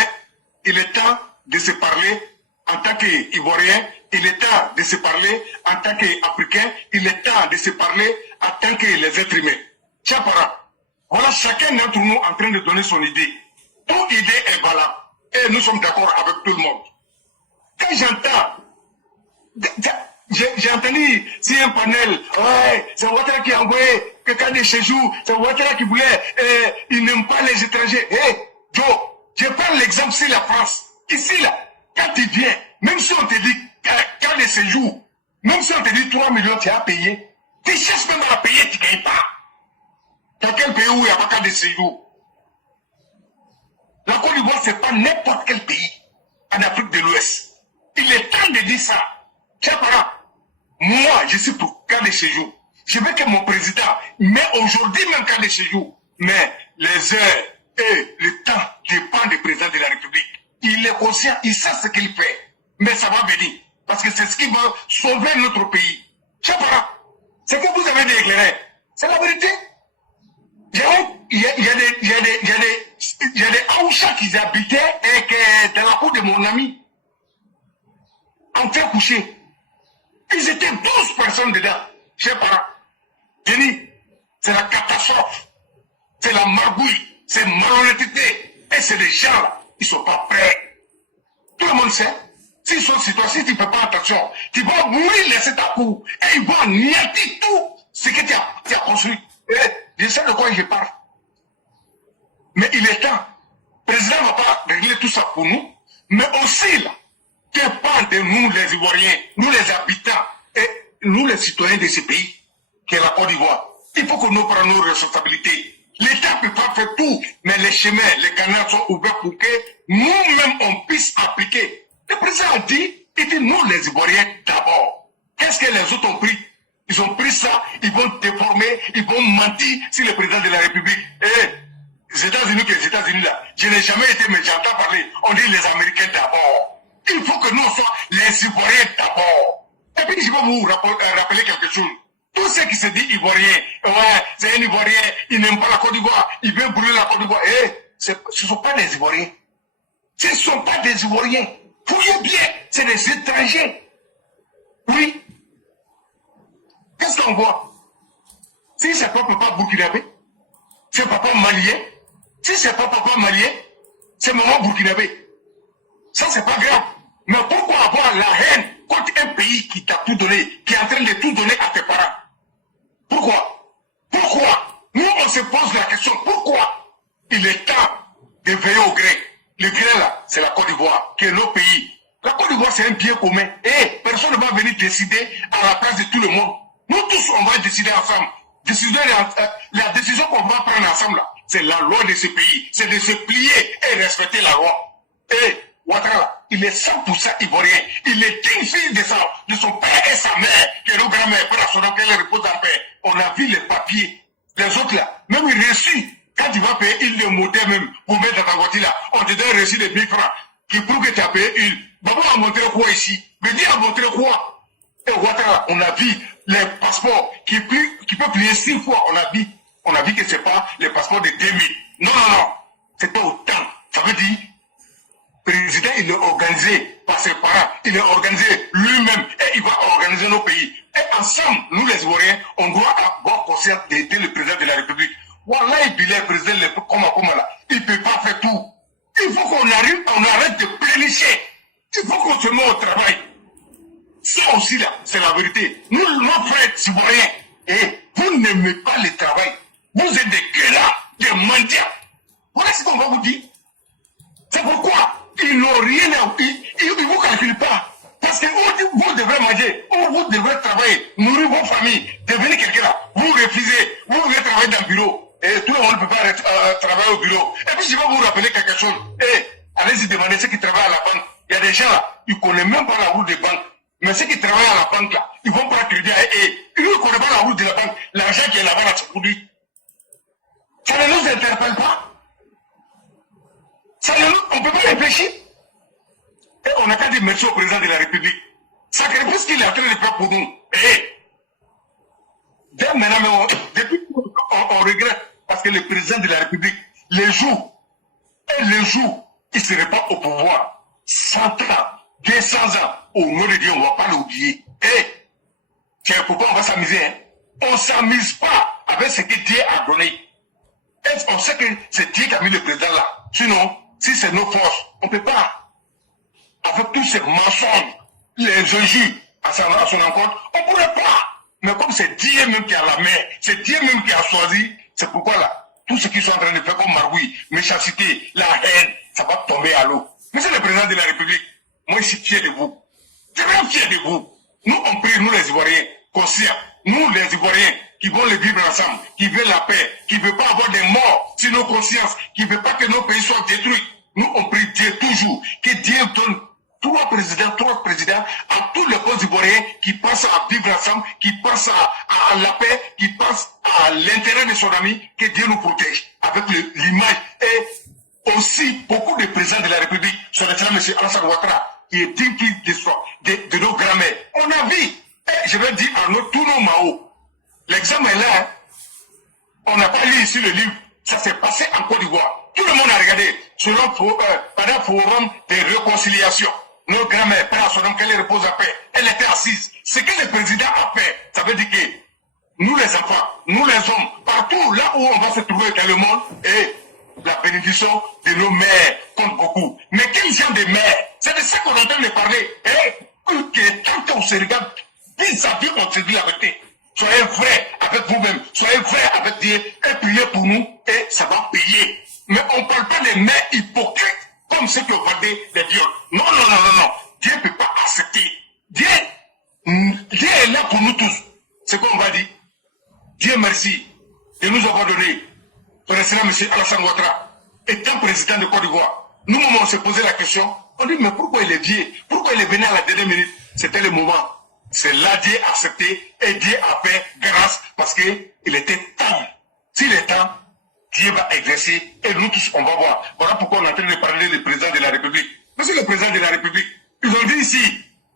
il est temps de se parler en tant qu'Ivoirien, il est temps de se parler en tant qu'Africain, il est temps de se parler en tant que les êtres humains. Tchapara, voilà chacun d'entre nous en train de donner son idée. Toute idée est valable et nous sommes d'accord avec tout le monde. Quand j'entends, j'ai entendu, c'est un panel, ouais, c'est Ouattara qui a envoyé quelqu'un de chez vous, c'est Ouattara qui voulait, il n'aime pas les étrangers. Joe, je prends l'exemple, c'est la France. Ici, là, quand tu viens, même si on te dit quand de séjour, même si on te dit 3 millions, tu as payé, tu cherches même à payer, tu ne gagnes pas. Dans quel pays où il n'y a pas qu'à de séjour? La Côte d'Ivoire, ce n'est pas n'importe quel pays en Afrique de l'Ouest. Il est temps de dire ça. Tchapara, moi, je suis pour cas de séjour. Je veux que mon président met aujourd'hui même cas de séjour. Mais les heures et le temps dépendent du président de la République. Il est conscient, il sait ce qu'il fait. Mais ça va venir. Parce que c'est ce qui va sauver notre pays. Tchapara, ce que vous avez déclaré, c'est la vérité. Il y a des Aoucha qui habitaient et que dans la cour de mon ami, en fait coucher. Ils étaient 12 personnes dedans. Je sais pas. Denis, c'est la catastrophe. C'est la margouille. C'est malhonnêteté. Et c'est des gens là. Ils ne sont pas prêts. Tout le monde sait. S'ils sont citoyens, si tu ne fais pas attention, tu vas mourir laisser ta cour. Et ils vont niater tout ce que tu as construit. Et je sais de quoi je parle. Mais il est temps. Le président ne va pas régler tout ça pour nous. Mais aussi là, dépend de nous les Ivoiriens, nous les habitants et nous les citoyens de ce pays, qui est la Côte d'Ivoire. Il faut que nous prenions nos responsabilités. L'État ne peut pas faire tout, mais les chemins, les canaux sont ouverts pour que nous-mêmes on puisse appliquer. Le président a dit, il dit nous les Ivoiriens d'abord. Qu'est-ce que les autres ont pris? Ils ont pris ça, ils vont déformer, ils vont mentir sur le président de la République. Et les États-Unis, que les États-Unis là, je n'ai jamais été, mais j'entends parler, on dit les Américains d'abord. Il faut que nous soyons les Ivoiriens d'abord. Et puis je vais vous rappeler quelque chose. Tout ce qui se dit Ivoirien, ouais, c'est un Ivoirien, il n'aime pas la Côte d'Ivoire, il veut brûler la Côte d'Ivoire. Ce ne sont pas des Ivoiriens. Ce ne sont pas des Ivoiriens. Fouillez bien, c'est des étrangers. Oui. Qu'est-ce qu'on voit? Si c'est pas papa burkinabé, c'est papa malien. Si c'est pas papa malien, c'est maman burkinabé. Ça, c'est pas grave. Mais pourquoi avoir la haine contre un pays qui t'a tout donné, qui est en train de tout donner à tes parents? Pourquoi? Pourquoi? Nous, on se pose la question, pourquoi? Il est temps de veiller au gré. Le gré, là, c'est la Côte d'Ivoire, qui est notre pays. La Côte d'Ivoire, c'est un bien commun. Et personne ne va venir décider à la place de tout le monde. Nous tous, on va décider ensemble. La décision qu'on va prendre ensemble, là, c'est la loi de ce pays. C'est de se plier et respecter la loi. Et Ouattara, il est 100% ivoirien. Il est digne fils de son père et sa mère, que nos grands-mères, père son qu'elle repose en paix. On a vu les papiers. Les autres là, même ils reçus. Quand tu vas payer une moteur même pour mettre dans ta voiture là, on te donne un reçu de 1000 francs qui prouve que tu as payé une. Baba a montré quoi ici? Mais dis a montré quoi? Et Ouattara, on a vu les passeports qui peuvent plier 6 fois. On a vu que ce n'est pas les passeports de 2000. Non. C'est pas autant. Ça veut dire, le président, il est organisé par ses parents. Il est organisé lui-même. Et il va organiser nos pays. Et ensemble, nous les Ivoiriens, on doit avoir conscience d'aider le président de la République. Voilà, il dit le président, comment là. Il ne peut pas faire tout. Il faut qu'on arrive, on arrête de plénicher. Il faut qu'on se mette au travail. Ça aussi là, c'est la vérité. Nous, nos frères Ivoiriens, et vous n'aimez pas le travail. Vous êtes des gueulards, des mendiants. Voilà ce qu'on va vous dire. C'est pourquoi ils n'ont rien à... Ils ne vous calculent pas. Parce que vous devrez manger, ou vous devrez travailler, nourrir vos familles, devenir quelqu'un là. Vous refusez, vous voulez travailler dans le bureau. Et tout le monde ne peut pas travailler au bureau. Et puis je vais vous rappeler quelque chose. Allez-y demander ceux qui travaillent à la banque. Il y a des gens là, ils ne connaissent même pas la route des banques. Mais ceux qui travaillent à la banque là, ils vont prendre crédit à eux. Ils ne connaissent pas la route de la banque. L'argent qui est là-bas, là, c'est pour lui. Ça ne nous interpelle pas. On ne peut pas réfléchir. Et on n'a qu'à dire merci au président de la République. Sacrifice qu'il est en train de faire pour nous. Dès maintenant, depuis on regrette. Parce que le président de la République, les jours, il ne serait pas au pouvoir. 100 ans, 200 ans, au nom de Dieu, on ne va pas l'oublier. C'est pourquoi on va s'amuser. On ne s'amuse pas avec ce que Dieu a donné. On sait que c'est Dieu qui a mis le président là. Sinon, si c'est nos forces, on ne peut pas. Avec tous ces mensonges, les injures à son encontre, on ne pourrait pas. Mais comme c'est Dieu même qui a la main, c'est Dieu même qui a choisi, c'est pourquoi là, tout ce qu'ils sont en train de faire comme Maroui, méchanceté, la haine, ça va tomber à l'eau. Monsieur le président de la République, moi je suis fier de vous. Je suis vraiment fier de vous. Nous, on prie, nous les Ivoiriens, conscients, nous les Ivoiriens, qui vont les vivre ensemble, qui veulent la paix, qui ne veulent pas avoir des morts sur nos consciences, qui ne veulent pas que nos pays soient détruits. Nous, on prie Dieu toujours, que Dieu donne trois présidents à tous les peuples ivoiriens qui pensent à vivre ensemble, qui pensent à la paix, qui pensent à l'intérêt de son ami, que Dieu nous protège avec l'image. Et aussi, beaucoup de présidents de la République, son excellent M. Alassane Ouattara, qui est digne de nos grands-mères. On a vu, je vais dire à tous nos Mao, l'examen est là, hein. On n'a pas lu ici le livre, ça s'est passé en Côte d'Ivoire. Tout le monde a regardé, pendant le forum de réconciliation. Nos grands-mères, Père à son nom, qu'elle repose en paix. Elle était assise. Ce que le président a fait, ça veut dire que nous les enfants, nous les hommes, partout là où on va se trouver dans le monde, et la bénédiction de nos mères compte beaucoup. Mais quel genre de mères? C'est de ça qu'on est en train de parler. Et tant qu'on se regarde, vis à vis, on se dit la vérité. Soyez vrais avec vous-même, soyez vrais avec Dieu, et priez pour nous, et ça va payer. Mais on ne parle pas des mères hypocrites comme ceux qui ont vendé des viols. Non. Dieu ne peut pas accepter. Dieu est là pour nous tous. C'est quoi on va dire? Dieu merci de nous avoir donné le président M. Alassane Ouattara, étant président de Côte d'Ivoire. Nous, on s'est posé la question. On dit, mais pourquoi il est vieux? Pourquoi il est venu à la dernière minute? C'était le moment. C'est là Dieu a accepté et Dieu a fait grâce parce qu'il était temps. S'il est temps, Dieu va exercer et nous tous, on va voir. Voilà pourquoi on est en train de parler du président de la République. Monsieur le président de la République, ils ont dit ici,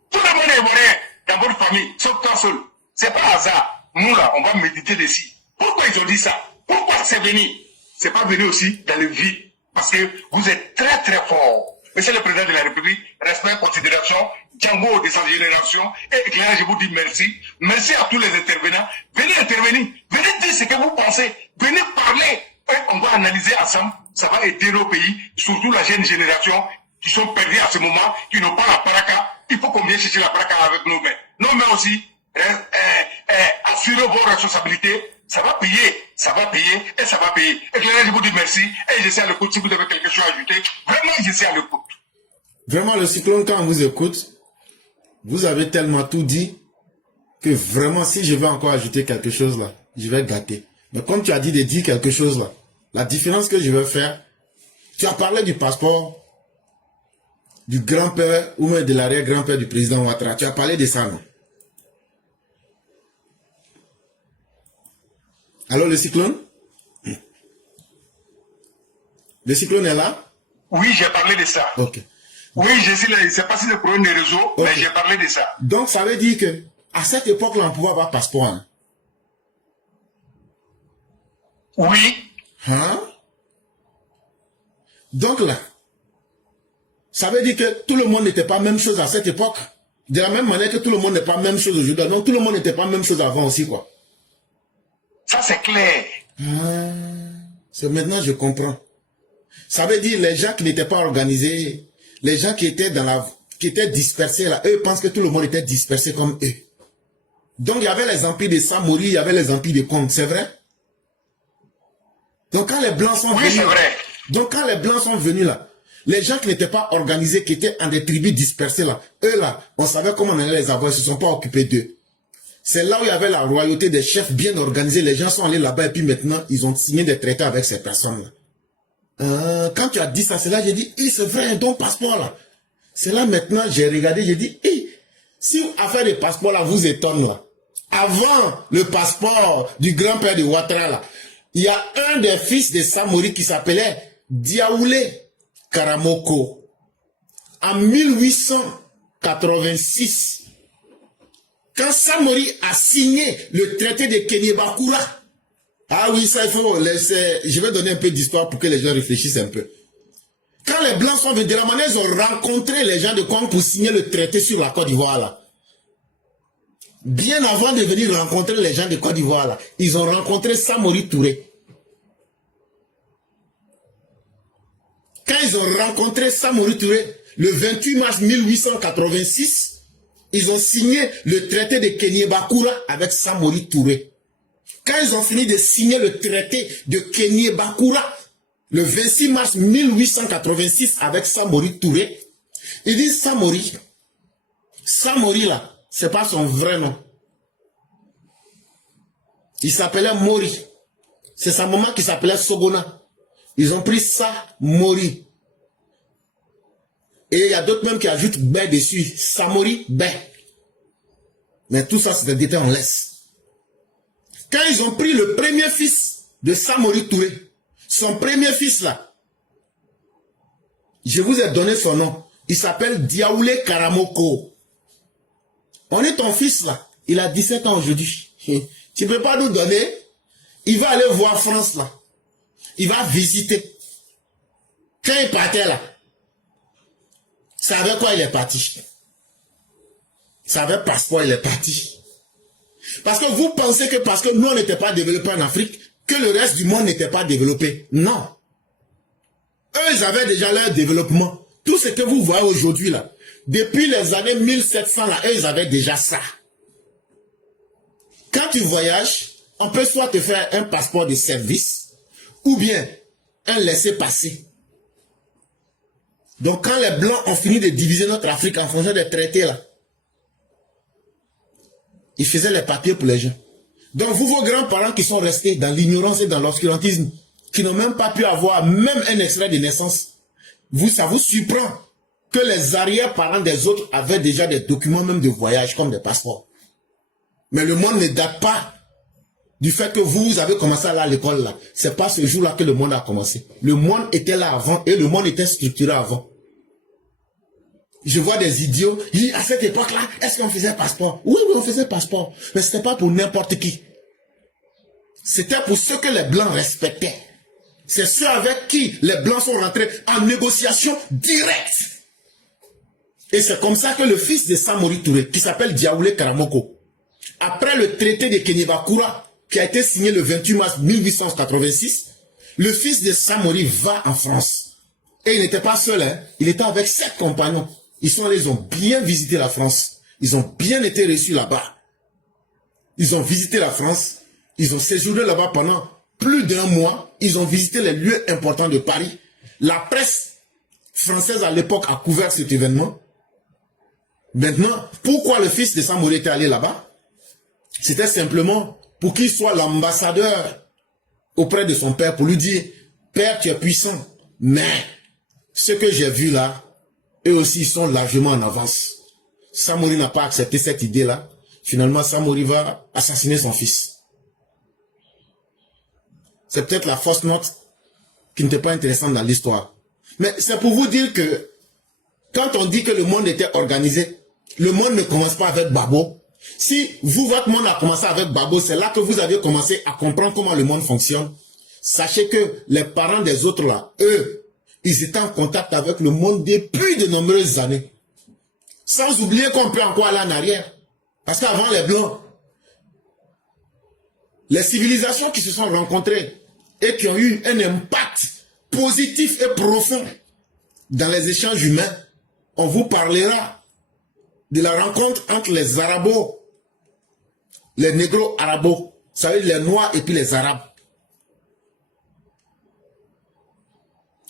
tout le monde est ivoirien dans votre famille, sauf toi seul. C'est pas hasard. Nous là, on va méditer dessus. Pourquoi ils ont dit ça? Pourquoi c'est venu? C'est pas venu aussi dans le vide. Parce que vous êtes très très fort. Monsieur le président de la République, respect, considération, Django de sa génération, et éclairage, je vous dis merci. Merci à tous les intervenants. Venez intervenir. Venez dire ce que vous pensez. Venez parler. Et on va analyser ensemble. Ça va aider nos pays, surtout la jeune génération qui sont perdus à ce moment, qui n'ont pas la paraka. Il faut qu'on vienne chercher la paraka avec nos mains. Nos mains aussi, assurez vos responsabilités. Ça va payer, et ça va payer. Éclairage, je vous dis merci, et je suis à l'écoute. Si vous avez quelque chose à ajouter, vraiment, je suis à l'écoute. Vraiment, le cyclone, quand on vous écoute, vous avez tellement tout dit que vraiment, si je veux encore ajouter quelque chose là, je vais gâter. Mais comme tu as dit de dire quelque chose là, la différence que je vais faire, tu as parlé du passeport du grand-père ou même de l'arrière-grand-père du président Ouattara. Tu as parlé de ça, non? Alors le cyclone? Le cyclone est là? Oui, j'ai parlé de ça. Ok. Oui, je sais, je ne sais pas si c'est le problème des réseaux, okay. Mais j'ai parlé de ça. Donc ça veut dire que à cette époque-là, on pouvait avoir passeport. Hein? Oui. Hein? Donc là, ça veut dire que tout le monde n'était pas la même chose à cette époque. De la même manière que tout le monde n'est pas la même chose aujourd'hui. Donc tout le monde n'était pas la même chose avant aussi, quoi. Ça, c'est clair. C'est maintenant je comprends. Ça veut dire les gens qui n'étaient pas organisés, les gens qui étaient qui étaient dispersés là, eux pensent que tout le monde était dispersé comme eux. Donc il y avait les empires de Samori, il y avait les empires de Congo, c'est vrai? Donc quand les blancs sont venus, c'est vrai. Donc quand les blancs sont venus là, les gens qui n'étaient pas organisés, qui étaient en des tribus dispersées là, eux là, on savait comment on allait les avoir, ils ne se sont pas occupés d'eux. C'est là où il y avait la royauté des chefs bien organisés. Les gens sont allés là-bas et puis maintenant, ils ont signé des traités avec ces personnes-là. Quand tu as dit ça, c'est là j'ai dit, c'est vrai, ton passeport là. C'est là maintenant, j'ai regardé, j'ai dit, si affaire de passeport là vous étonne là, avant le passeport du grand-père de Ouattara là, il y a un des fils de Samori qui s'appelait Diaoulé Karamoko. En 1886, quand Samori a signé le traité de Kenyebakura, ah oui, ça il faut laisser, je vais donner un peu d'histoire pour que les gens réfléchissent un peu. Quand les Blancs sont venus de la manière, ils ont rencontré les gens de Congo pour signer le traité sur la Côte d'Ivoire là. Bien avant de venir rencontrer les gens de Côte d'Ivoire là, ils ont rencontré Samori Touré. Quand ils ont rencontré Samori Touré, le 28 mars 1886, ils ont signé le traité de Kenyebakura avec Samori Touré. Quand ils ont fini de signer le traité de Kenyebakura, le 26 mars 1886 avec Samori Touré, ils disent Samori là, c'est pas son vrai nom. Il s'appelait Mori. C'est sa maman qui s'appelait Sogona. Ils ont pris ça, Mori. Et il y a d'autres même qui ajoutent B dessus. Samori B. Mais tout ça, c'est des détails, on laisse. Quand ils ont pris le premier fils de Samori Touré, son premier fils là, je vous ai donné son nom. Il s'appelle Diaoulé Karamoko. On est ton fils là. Il a 17 ans aujourd'hui. Tu ne peux pas nous donner. Il va aller voir France là. Il va visiter. Quand il partait là, c'est avec quoi il est parti? C'est avec passeport il est parti. Parce que vous pensez que parce que nous on n'était pas développés en Afrique, que le reste du monde n'était pas développé. Non. Eux, ils avaient déjà leur développement. Tout ce que vous voyez aujourd'hui là, depuis les années 1700 là, eux, ils avaient déjà ça. Quand tu voyages, on peut soit te faire un passeport de service, ou bien un laissez-passer. Donc quand les Blancs ont fini de diviser notre Afrique en fonction des traités là, ils faisaient les papiers pour les gens. Donc vous, vos grands-parents qui sont restés dans l'ignorance et dans l'obscurantisme, qui n'ont même pas pu avoir même un extrait de naissance, vous, ça vous surprend que les arrière-parents des autres avaient déjà des documents même de voyage comme des passeports. Mais le monde ne date pas du fait que vous avez commencé à aller à l'école là. C'est pas ce jour-là que le monde a commencé. Le monde était là avant et le monde était structuré avant. Je vois des idiots, à cette époque-là, est-ce qu'on faisait passeport? Oui, on faisait passeport. Mais ce n'était pas pour n'importe qui. C'était pour ceux que les Blancs respectaient. C'est ceux avec qui les Blancs sont rentrés en négociation directe. Et c'est comme ça que le fils de Samori Touré, qui s'appelle Diaoulé Karamoko, après le traité de Kenyebakura, qui a été signé le 28 mars 1886, le fils de Samori va en France. Et il n'était pas seul, hein. Il était avec 7 compagnons. Ils sont allés, ils ont bien visité la France. Ils ont bien été reçus là-bas. Ils ont visité la France. Ils ont séjourné là-bas pendant plus d'1 mois. Ils ont visité les lieux importants de Paris. La presse française à l'époque a couvert cet événement. Maintenant, pourquoi le fils de Samori était allé là-bas? C'était simplement pour qu'il soit l'ambassadeur auprès de son père, pour lui dire, Père, tu es puissant, mais ce que j'ai vu là, eux aussi ils sont largement en avance. Samori n'a pas accepté cette idée-là. Finalement, Samori va assassiner son fils. C'est peut-être la fausse note qui n'était pas intéressante dans l'histoire. Mais c'est pour vous dire que quand on dit que le monde était organisé, le monde ne commence pas avec Babo. Si vous, votre monde a commencé avec Babo, c'est là que vous avez commencé à comprendre comment le monde fonctionne. Sachez que les parents des autres là, eux, ils étaient en contact avec le monde depuis de nombreuses années. Sans oublier qu'on peut encore aller en arrière. Parce qu'avant les Blancs, les civilisations qui se sont rencontrées et qui ont eu un impact positif et profond dans les échanges humains, on vous parlera de la rencontre entre les Arabos, les Négro-Arabos, vous savez, les Noirs et puis les Arabes.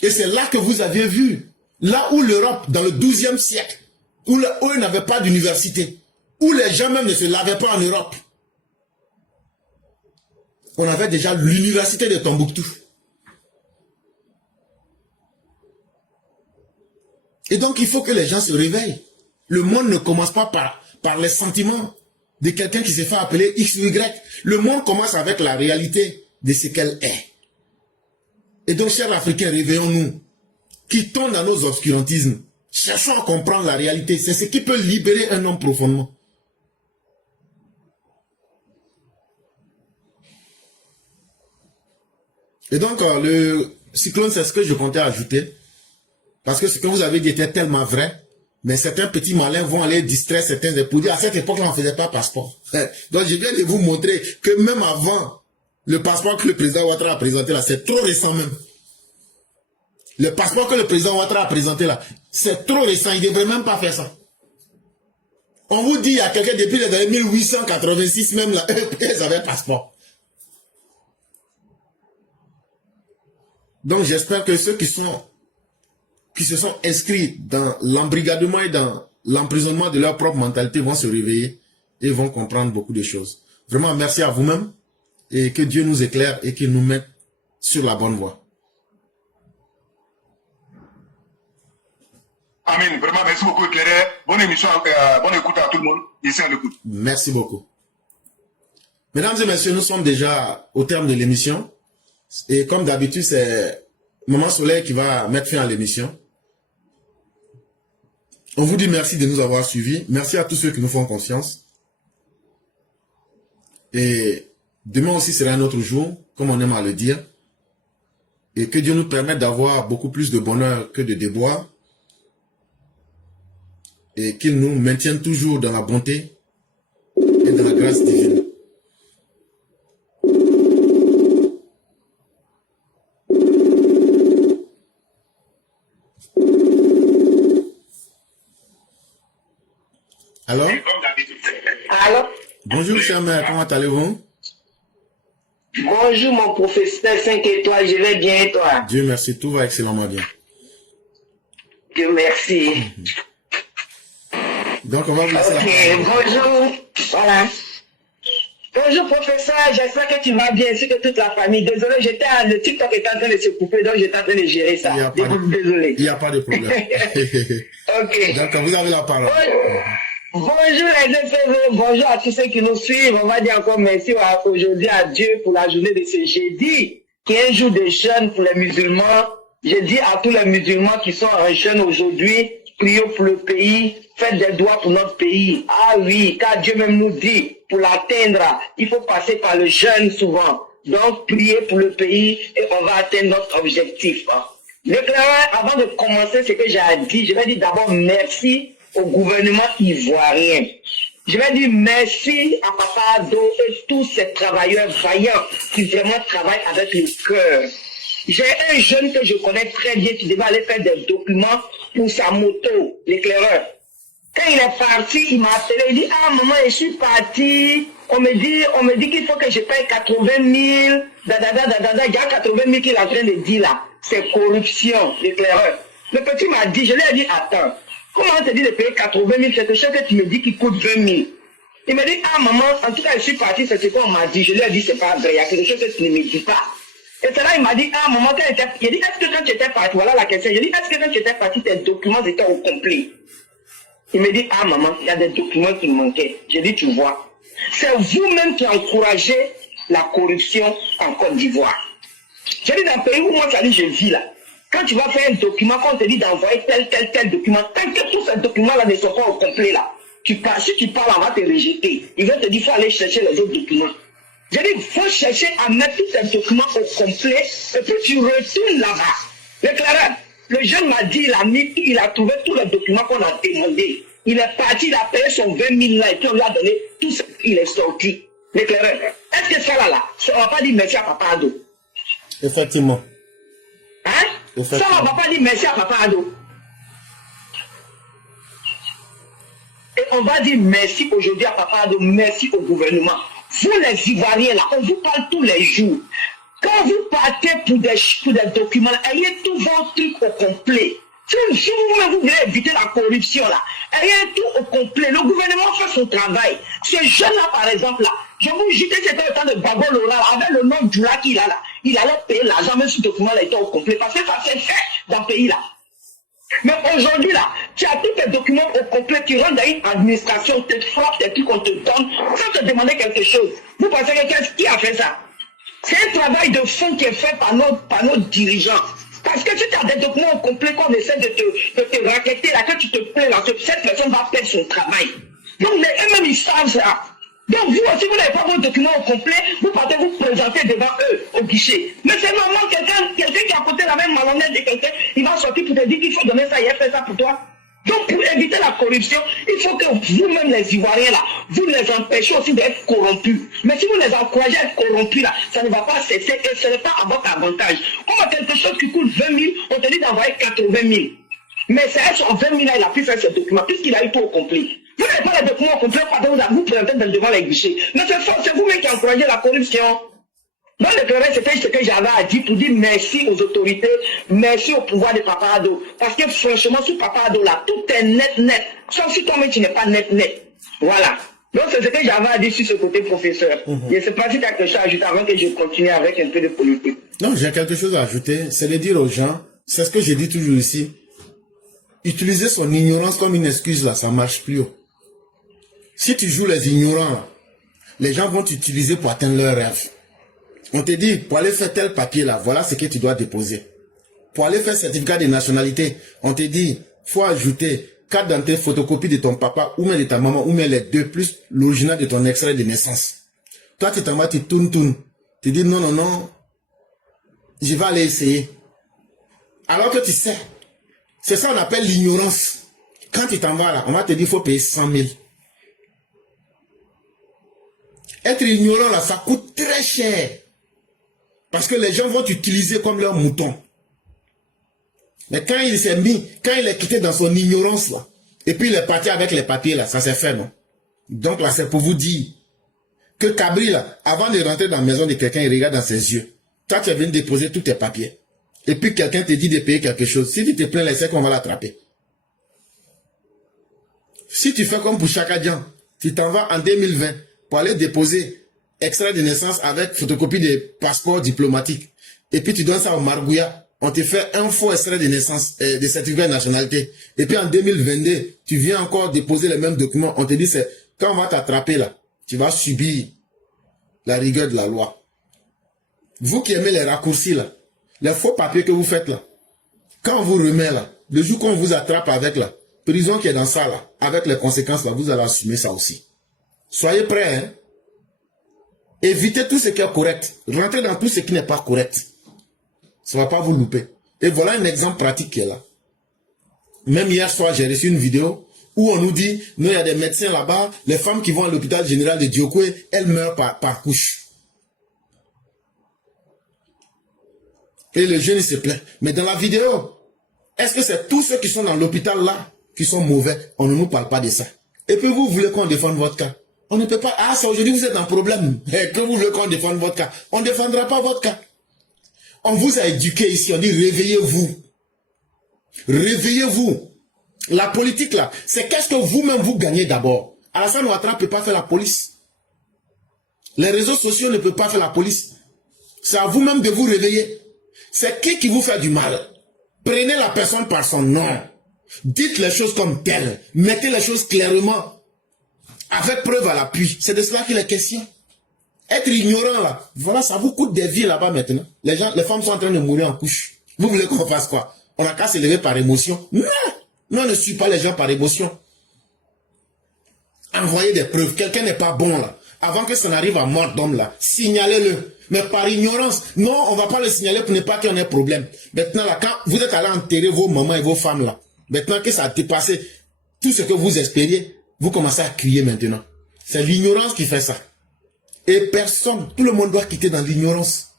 Et c'est là que vous aviez vu, là où l'Europe, dans le 12e siècle, où eux n'avaient pas d'université, où les gens même ne se lavaient pas en Europe, on avait déjà l'université de Tombouctou. Et donc, il faut que les gens se réveillent. Le monde ne commence pas par les sentiments de quelqu'un qui s'est fait appeler X ou Y. Le monde commence avec la réalité de ce qu'elle est. Et donc, chers Africains, réveillons-nous. Quittons dans nos obscurantismes. Cherchons à comprendre la réalité. C'est ce qui peut libérer un homme profondément. Et donc, le cyclone, c'est ce que je comptais ajouter. Parce que ce que vous avez dit était tellement vrai. Mais certains petits malins vont aller distraire certains pour dire à cette époque-là, on ne faisait pas passeport. Donc, je viens de vous montrer que même avant le passeport que le président Ouattara a présenté là, c'est trop récent même. Le passeport que le président Ouattara a présenté là, c'est trop récent. Il ne devrait même pas faire ça. On vous dit, il y a quelqu'un depuis les années 1886 même là, ils avaient passeport. Donc, j'espère que ceux qui se sont inscrits dans l'embrigadement et dans l'emprisonnement de leur propre mentalité vont se réveiller et vont comprendre beaucoup de choses. Vraiment, merci à vous-même et que Dieu nous éclaire et qu'il nous mette sur la bonne voie. Amen. Vraiment, merci beaucoup, Éclairé. Bonne émission, bonne écoute à tout le monde. Ici, à l'écoute. Merci beaucoup. Mesdames et messieurs, nous sommes déjà au terme de l'émission. Et comme d'habitude, c'est Maman Soleil qui va mettre fin à l'émission. On vous dit merci de nous avoir suivis. Merci à tous ceux qui nous font confiance. Et demain aussi sera un autre jour, comme on aime à le dire. Et que Dieu nous permette d'avoir beaucoup plus de bonheur que de déboire. Et qu'il nous maintienne toujours dans la bonté et dans la grâce divine. Alors? Alors? Bonjour, chère mère, comment allez-vous? Bonjour, mon professeur 5 étoiles, je vais bien et toi? Dieu merci, tout va excellemment bien. Dieu merci. Donc, on va vous laisser bonjour. Voilà. Bonjour, professeur, j'espère que tu vas bien, ainsi que toute la famille. Désolé, le TikTok est en train de se couper, donc j'étais en train de gérer ça. Désolé. Il n'y a pas de problème. Ok. Donc, vous avez la parole. Bonjour les FV, bonjour à tous ceux qui nous suivent. On va dire encore merci aujourd'hui à Dieu pour la journée de ce jeudi, qui est un jour de jeûne pour les musulmans. Je dis à tous les musulmans qui sont en jeûne aujourd'hui, prions pour le pays, faites des doigts pour notre pays. Ah oui, car Dieu même nous dit, pour l'atteindre, il faut passer par le jeûne souvent. Donc, priez pour le pays et on va atteindre notre objectif. L'éclaireur, avant de commencer ce que j'ai à dire, je vais dire d'abord merci au gouvernement ivoirien. Je vais dire merci à Papa Ado et tous ces travailleurs vaillants qui vraiment travaillent avec le cœur. J'ai un jeune que je connais très bien qui devait aller faire des documents pour sa moto, l'éclaireur. Quand il est parti, il m'a appelé, il dit, ah maman, je suis parti, on me dit qu'il faut que je paye 80 000, il y a 80 000 qu'il est en train de dire là, c'est corruption, l'éclaireur. Le petit m'a dit, je lui ai dit, attends, comment on te dit de payer 80 000, quelque chose que tu me dis qui coûte 20 000. Il me dit, ah maman, en tout cas je suis parti, c'est ce qu'on m'a dit, je lui ai dit, c'est pas vrai, il y a quelque chose que tu ne me dis pas. Et c'est là, il m'a dit, ah maman, il a dit, est-ce que quand tu étais parti, voilà la question, j'ai dit, est-ce que quand tu étais parti, tes documents étaient au complet? Il me dit, ah maman, il y a des documents qui me manquaient. J'ai dit, tu vois, c'est vous-même qui encouragez la corruption en Côte d'Ivoire. J'ai dit, dans le pays où moi, je vis là, quand tu vas faire un document, quand on te dit d'envoyer tel document, tant que tous ces documents-là ne sont pas au complet là, si tu parles, on va te rejeter. Il va te dire, il faut aller chercher les autres documents. J'ai dit, il faut chercher à mettre tous ces documents au complet, et puis tu retournes là-bas. L'éclaireur, le jeune m'a dit, il a trouvé tous les documents qu'on a demandé. Il est parti, il a payé son 20 000 là, et puis on lui a donné tout ce qu'il est sorti. L'éclaireur, est-ce que ça là, on va pas dire merci à Papa Ado? Effectivement. Hein? Ça, on va pas dire merci à Papa Ado. Et on va dire merci aujourd'hui à Papa Ado, merci au gouvernement. Vous les Ivoiriens là, on vous parle tous les jours. Quand vous partez pour des documents, ayez tous vos trucs au complet. Si vous voulez éviter la corruption, là, ayez tout au complet. Le gouvernement fait son travail. Ce jeune-là, par exemple, là, je vous jure que c'était le temps de Babo Laura, avec le nom du là qu'il a là. Il allait payer l'argent, même si le document était au complet, parce que ça s'est fait dans le pays là. Mais aujourd'hui là, tu as tous tes documents au complet, tu rentres dans une administration, tu te frappes, tes trucs qu'on te donne, sans te demander quelque chose. Vous pensez que qui a fait ça? C'est un travail de fond qui est fait par nos dirigeants. Parce que si tu as des documents au complet qu'on essaie de te raqueter, là, que tu te plains là, cette personne va faire son travail. Donc eux-mêmes ils savent ça. Donc vous aussi, vous n'avez pas vos documents au complet, vous partez vous présenter devant eux au guichet. Mais c'est normal, quelqu'un qui a porté la même malhonnête de quelqu'un, il va sortir pour te dire qu'il faut donner ça, il a fait ça pour toi. Donc pour éviter la corruption, il faut que vous-même les Ivoiriens là, vous les empêchez aussi d'être corrompus. Mais si vous les encouragez à être corrompus là, ça ne va pas cesser et ce n'est pas à votre avantage. On a quelque chose qui coûte 20 000, on te dit d'envoyer 80 000. Mais c'est sur 20 000 là, il a pu faire ce document, puisqu'il a eu tout au complet. Vous n'avez pas les documents complets, pardon, vous présentez devant les guichets. Mais c'est vous-même qui encouragez la corruption. Dans le terrain, c'était ce que j'avais à dire pour dire merci aux autorités, merci au pouvoir de Papa Ado. Parce que franchement, sous Papa Ado, là, tout est net. Sauf si toi-même, tu n'es pas net. Voilà. Donc, c'est ce que j'avais à dire sur ce côté, professeur. Je ne sais pas si tu as quelque chose à ajouter avant que je continue avec un peu de politique. Non, j'ai quelque chose à ajouter. C'est de dire aux gens, c'est ce que j'ai dit toujours ici, utiliser son ignorance comme une excuse, là, ça ne marche plus. Si tu joues les ignorants, là, les gens vont t'utiliser pour atteindre leurs rêves. On te dit, pour aller faire tel papier là, voilà ce que tu dois déposer. Pour aller faire certificat de nationalité, on te dit, faut ajouter carte d'identité, photocopie de ton papa, ou même de ta maman, ou même les deux, plus l'original de ton extrait de naissance. Toi, tu t'en vas, tu tournes. Tu dis, non, je vais aller essayer. Alors que tu sais, c'est ça qu'on appelle l'ignorance. Quand tu t'en vas là, on va te dire, il faut payer 100 000. Être ignorant là, ça coûte très cher. Parce que les gens vont t'utiliser comme leur mouton. Mais quand il est quitté dans son ignorance là, et puis il est parti avec les papiers là, ça s'est fait, non? Donc là, c'est pour vous dire que Cabri là, avant de rentrer dans la maison de quelqu'un, il regarde dans ses yeux. Toi, tu es venu déposer tous tes papiers. Et puis quelqu'un te dit de payer quelque chose. Si tu te plains, c'est qu'on va l'attraper. Si tu fais comme pour Chakadjan, tu t'en vas en 2020 pour aller déposer extrait de naissance avec photocopie de passeport diplomatique. Et puis tu donnes ça au Margouya. On te fait un faux extrait de naissance, de certificat de nationalité. Et puis en 2022, tu viens encore déposer les mêmes documents. On te dit, c'est quand on va t'attraper là, tu vas subir la rigueur de la loi. Vous qui aimez les raccourcis là, les faux papiers que vous faites là, quand on vous remet là, le jour qu'on vous attrape avec la prison qui est dans ça là, avec les conséquences là, vous allez assumer ça aussi. Soyez prêts, hein. Évitez tout ce qui est correct. Rentrez dans tout ce qui n'est pas correct. Ça ne va pas vous louper. Et voilà un exemple pratique qui est là. Même hier soir, j'ai reçu une vidéo où on nous dit, nous, il y a des médecins là-bas, les femmes qui vont à l'hôpital général de Diokwe, elles meurent par couche. Et le jeune, il se plaint. Mais dans la vidéo, est-ce que c'est tous ceux qui sont dans l'hôpital là qui sont mauvais? On ne nous parle pas de ça. Et puis vous voulez qu'on défende votre cas? On ne peut pas. Ah, c'est aujourd'hui vous êtes en problème. Que vous voulez qu'on défende votre cas? On ne défendra pas votre cas. On vous a éduqué ici. On dit réveillez-vous. Réveillez-vous. La politique là, c'est qu'est-ce que vous-même vous gagnez d'abord. Alassane Ouattara ne peut pas faire la police. Les réseaux sociaux ne peuvent pas faire la police. C'est à vous-même de vous réveiller. C'est qui vous fait du mal? Prenez la personne par son nom. Dites les choses comme telles. Mettez les choses clairement. Avec preuve à l'appui. C'est de cela qu'il est question. Être ignorant là, voilà, ça vous coûte des vies là-bas maintenant. Les femmes sont en train de mourir en couche. Vous voulez qu'on fasse quoi? On n'a qu'à s'élever par émotion? Non! Non, on ne suit pas les gens par émotion. Envoyez des preuves. Quelqu'un n'est pas bon là. Avant que ça n'arrive à mort d'homme là, signalez-le. Mais par ignorance, non, on ne va pas le signaler pour ne pas qu'il y en ait problème. Maintenant là, quand vous êtes allé enterrer vos mamans et vos femmes là, maintenant que ça a dépassé tout ce que vous espériez, vous commencez à crier maintenant. C'est l'ignorance qui fait ça. Et personne, tout le monde doit quitter dans l'ignorance.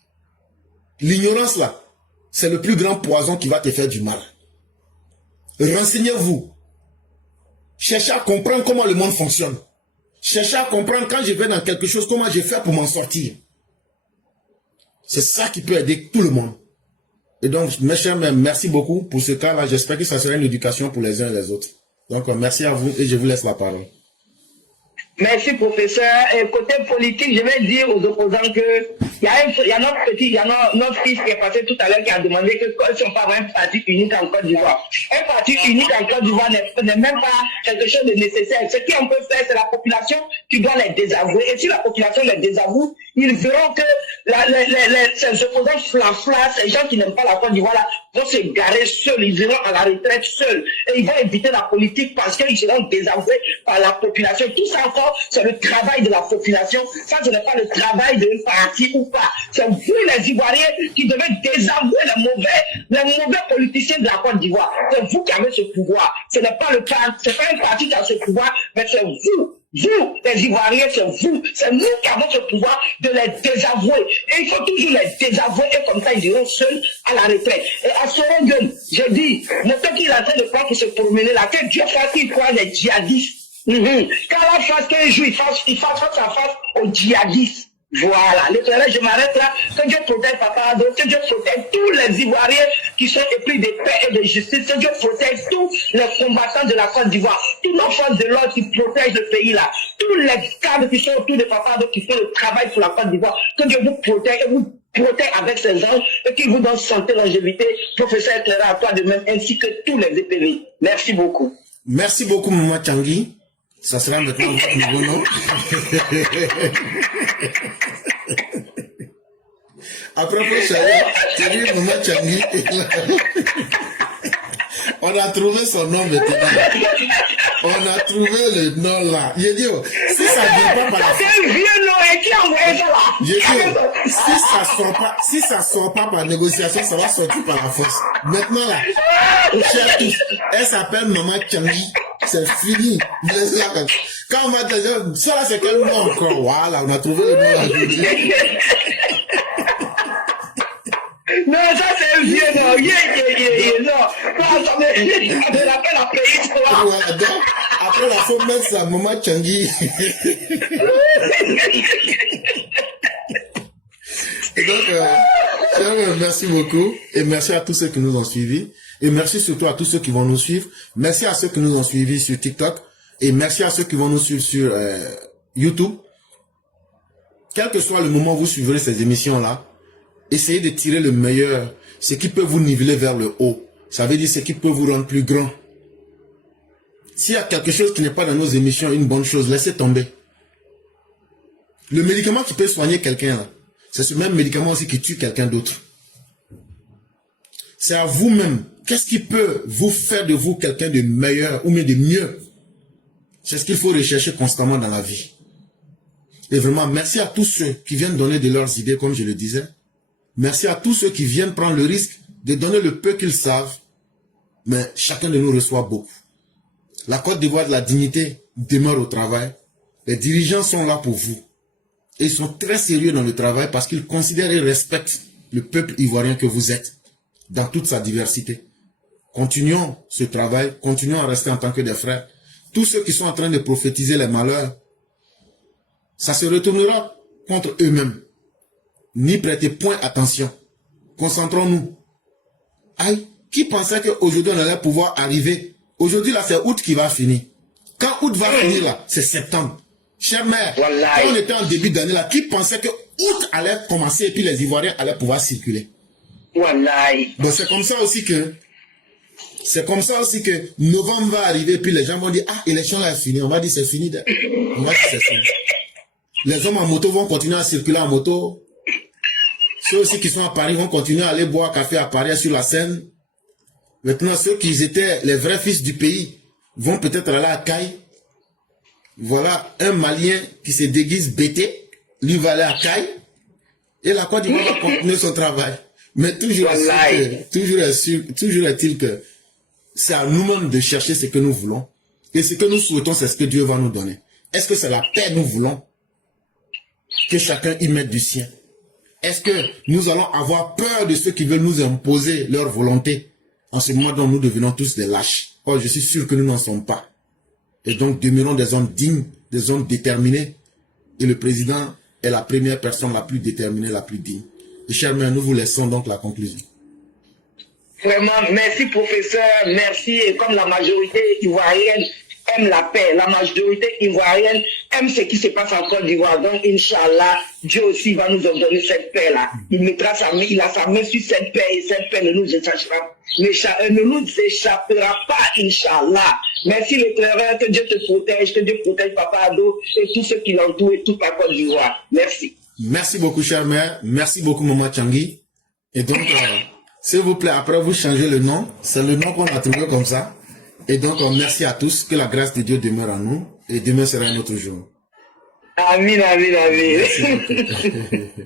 L'ignorance là, c'est le plus grand poison qui va te faire du mal. Renseignez-vous. Cherchez à comprendre comment le monde fonctionne. Cherchez à comprendre quand je vais dans quelque chose, comment je fais pour m'en sortir. C'est ça qui peut aider tout le monde. Et donc, mes chers, merci beaucoup pour ce cas-là. J'espère que ça sera une éducation pour les uns et les autres. Donc, merci à vous et je vous laisse la parole. Merci, professeur. Et côté politique, je vais dire aux opposants que il y a notre fils qui est passé tout à l'heure qui a demandé que si on parle d'un parti unique en Côte d'Ivoire. Un parti unique en Côte d'Ivoire n'est même pas quelque chose de nécessaire. Ce qu'on peut faire, c'est la population qui doit les désavouer. Et si la population les désavoue, ils verront que ces opposants fla-fla, ces gens qui n'aiment pas la Côte d'Ivoire là, vont se garer seuls, ils iront à la retraite seuls. Et ils vont éviter la politique parce qu'ils seront désavoués par la population. Tout ça encore, c'est le travail de la population. Ça, ce n'est pas le travail d'un parti ou pas. C'est vous, les Ivoiriens, qui devez désavouer les mauvais politiciens de la Côte d'Ivoire. C'est vous qui avez ce pouvoir. Ce n'est pas le parti, c'est pas un parti qui a ce pouvoir, mais c'est vous. Vous, les Ivoiriens, c'est vous. C'est nous qui avons ce pouvoir de les désavouer. Et il faut toujours les désavouer et comme ça, ils iront seuls à la retraite. Et à Sorongun, je dis, notez qu'il est en train de croire qu'il se promener là, que Dieu fasse qu'il croit les djihadistes. Quand la face qu'un jour, il fasse face à face aux djihadistes. Voilà, l'éternel, je m'arrête là. Que Dieu protège Papa Ado, que Dieu protège tous les Ivoiriens qui sont épris de paix et de justice, que Dieu protège tous les combattants de la Côte d'Ivoire, tous nos forces de l'ordre qui protègent le pays là, tous les cadres qui sont autour de Papa Ado qui font le travail pour la Côte d'Ivoire, que Dieu vous protège et vous protège avec ses anges et qu'il vous donne santé, longévité. Professeur Cléra, à toi de même, ainsi que tous les épérés. Merci beaucoup. Merci beaucoup, Maman Tanguy. Ça sera maintenant votre nouveau nom. Après, j'ai vu Maman Tanguy. On a trouvé son nom maintenant. On a trouvé le nom là. J'ai dit, si ça ne vient pas par la force. C'est un vieux nom qui a envoyé ça là. J'ai dit, si ça sort pas par négociation, ça va sortir par la force. Maintenant là, chers tous, elle s'appelle Maman Tanguy. C'est fini. Quand on m'a dit, ça là c'est quel nom encore? Voilà, on a trouvé le nom là. Non, ça c'est un vieux nom. Non. Ça me rappelle la pays. Voilà, donc, après la faut mettre ça, Maman Tanguy. Et donc, merci beaucoup. Et merci à tous ceux qui nous ont suivis. Et merci surtout à tous ceux qui vont nous suivre. Merci à ceux qui nous ont suivis sur TikTok. Et merci à ceux qui vont nous suivre sur YouTube. Quel que soit le moment où vous suivrez ces émissions-là, essayez de tirer le meilleur, ce qui peut vous niveler vers le haut. Ça veut dire ce qui peut vous rendre plus grand. S'il y a quelque chose qui n'est pas dans nos émissions, une bonne chose, laissez tomber. Le médicament qui peut soigner quelqu'un, c'est ce même médicament aussi qui tue quelqu'un d'autre. C'est à vous-même. Qu'est-ce qui peut vous faire de vous quelqu'un de meilleur ou même de mieux? C'est ce qu'il faut rechercher constamment dans la vie. Et vraiment, merci à tous ceux qui viennent donner de leurs idées, comme je le disais. Merci à tous ceux qui viennent prendre le risque de donner le peu qu'ils savent. Mais chacun de nous reçoit beaucoup. La Côte d'Ivoire de la dignité demeure au travail. Les dirigeants sont là pour vous. Et ils sont très sérieux dans le travail parce qu'ils considèrent et respectent le peuple ivoirien que vous êtes dans toute sa diversité. Continuons ce travail, continuons à rester en tant que des frères. Tous ceux qui sont en train de prophétiser les malheurs, ça se retournera contre eux-mêmes. N'y prêtez point attention. Concentrons-nous. Aïe, qui pensait qu'aujourd'hui on allait pouvoir arriver? Aujourd'hui là c'est août qui va finir. Quand août va finir là, c'est septembre. Chère mère, quand on était en début d'année là, qui pensait que août allait commencer et puis les Ivoiriens allaient pouvoir circuler? Donc c'est comme ça aussi que novembre va arriver et puis les gens vont dire, ah, l'élection là est finie. On va dire c'est fini. On va dire c'est fini. Les hommes en moto vont continuer à circuler en moto. Ceux aussi qui sont à Paris vont continuer à aller boire café à Paris sur la Seine. Maintenant, ceux qui étaient les vrais fils du pays vont peut-être aller à Caille. Voilà, un Malien qui se déguise BT, lui va aller à Caille. Et la Côte d'Ivoire va continuer son travail. Mais toujours est-il que c'est à nous-mêmes de chercher ce que nous voulons. Et ce que nous souhaitons, c'est ce que Dieu va nous donner. Est-ce que c'est la paix que nous voulons? Que chacun y mette du sien. Est-ce que nous allons avoir peur de ceux qui veulent nous imposer leur volonté? En ce moment dont nous devenons tous des lâches. Or, je suis sûr que nous n'en sommes pas. Et donc, demeurons des hommes dignes, des hommes déterminés. Et le président est la première personne la plus déterminée, la plus digne. Et chers mères, nous vous laissons donc la conclusion. Vraiment, merci professeur, merci. Et comme la majorité ivoirienne aime la paix, la majorité ivoirienne aime ce qui se passe en Côte d'Ivoire. Donc, Inch'Allah, Dieu aussi va nous ordonner cette paix-là. Il a sa main sur cette paix et cette paix ne nous échappera pas, Inch'Allah. Merci l'éclaireur, que Dieu te protège, Papa Ado et tous ceux qui l'entourent et toute la Côte d'Ivoire. Merci. Merci beaucoup, cher mère. Merci beaucoup, Maman Tiangui. Et donc, s'il vous plaît, après vous changez le nom. C'est le nom qu'on a trouvé comme ça. Et donc, merci à tous. Que la grâce de Dieu demeure en nous. Et demain sera un autre jour. Amen, amen, amen. Merci beaucoup.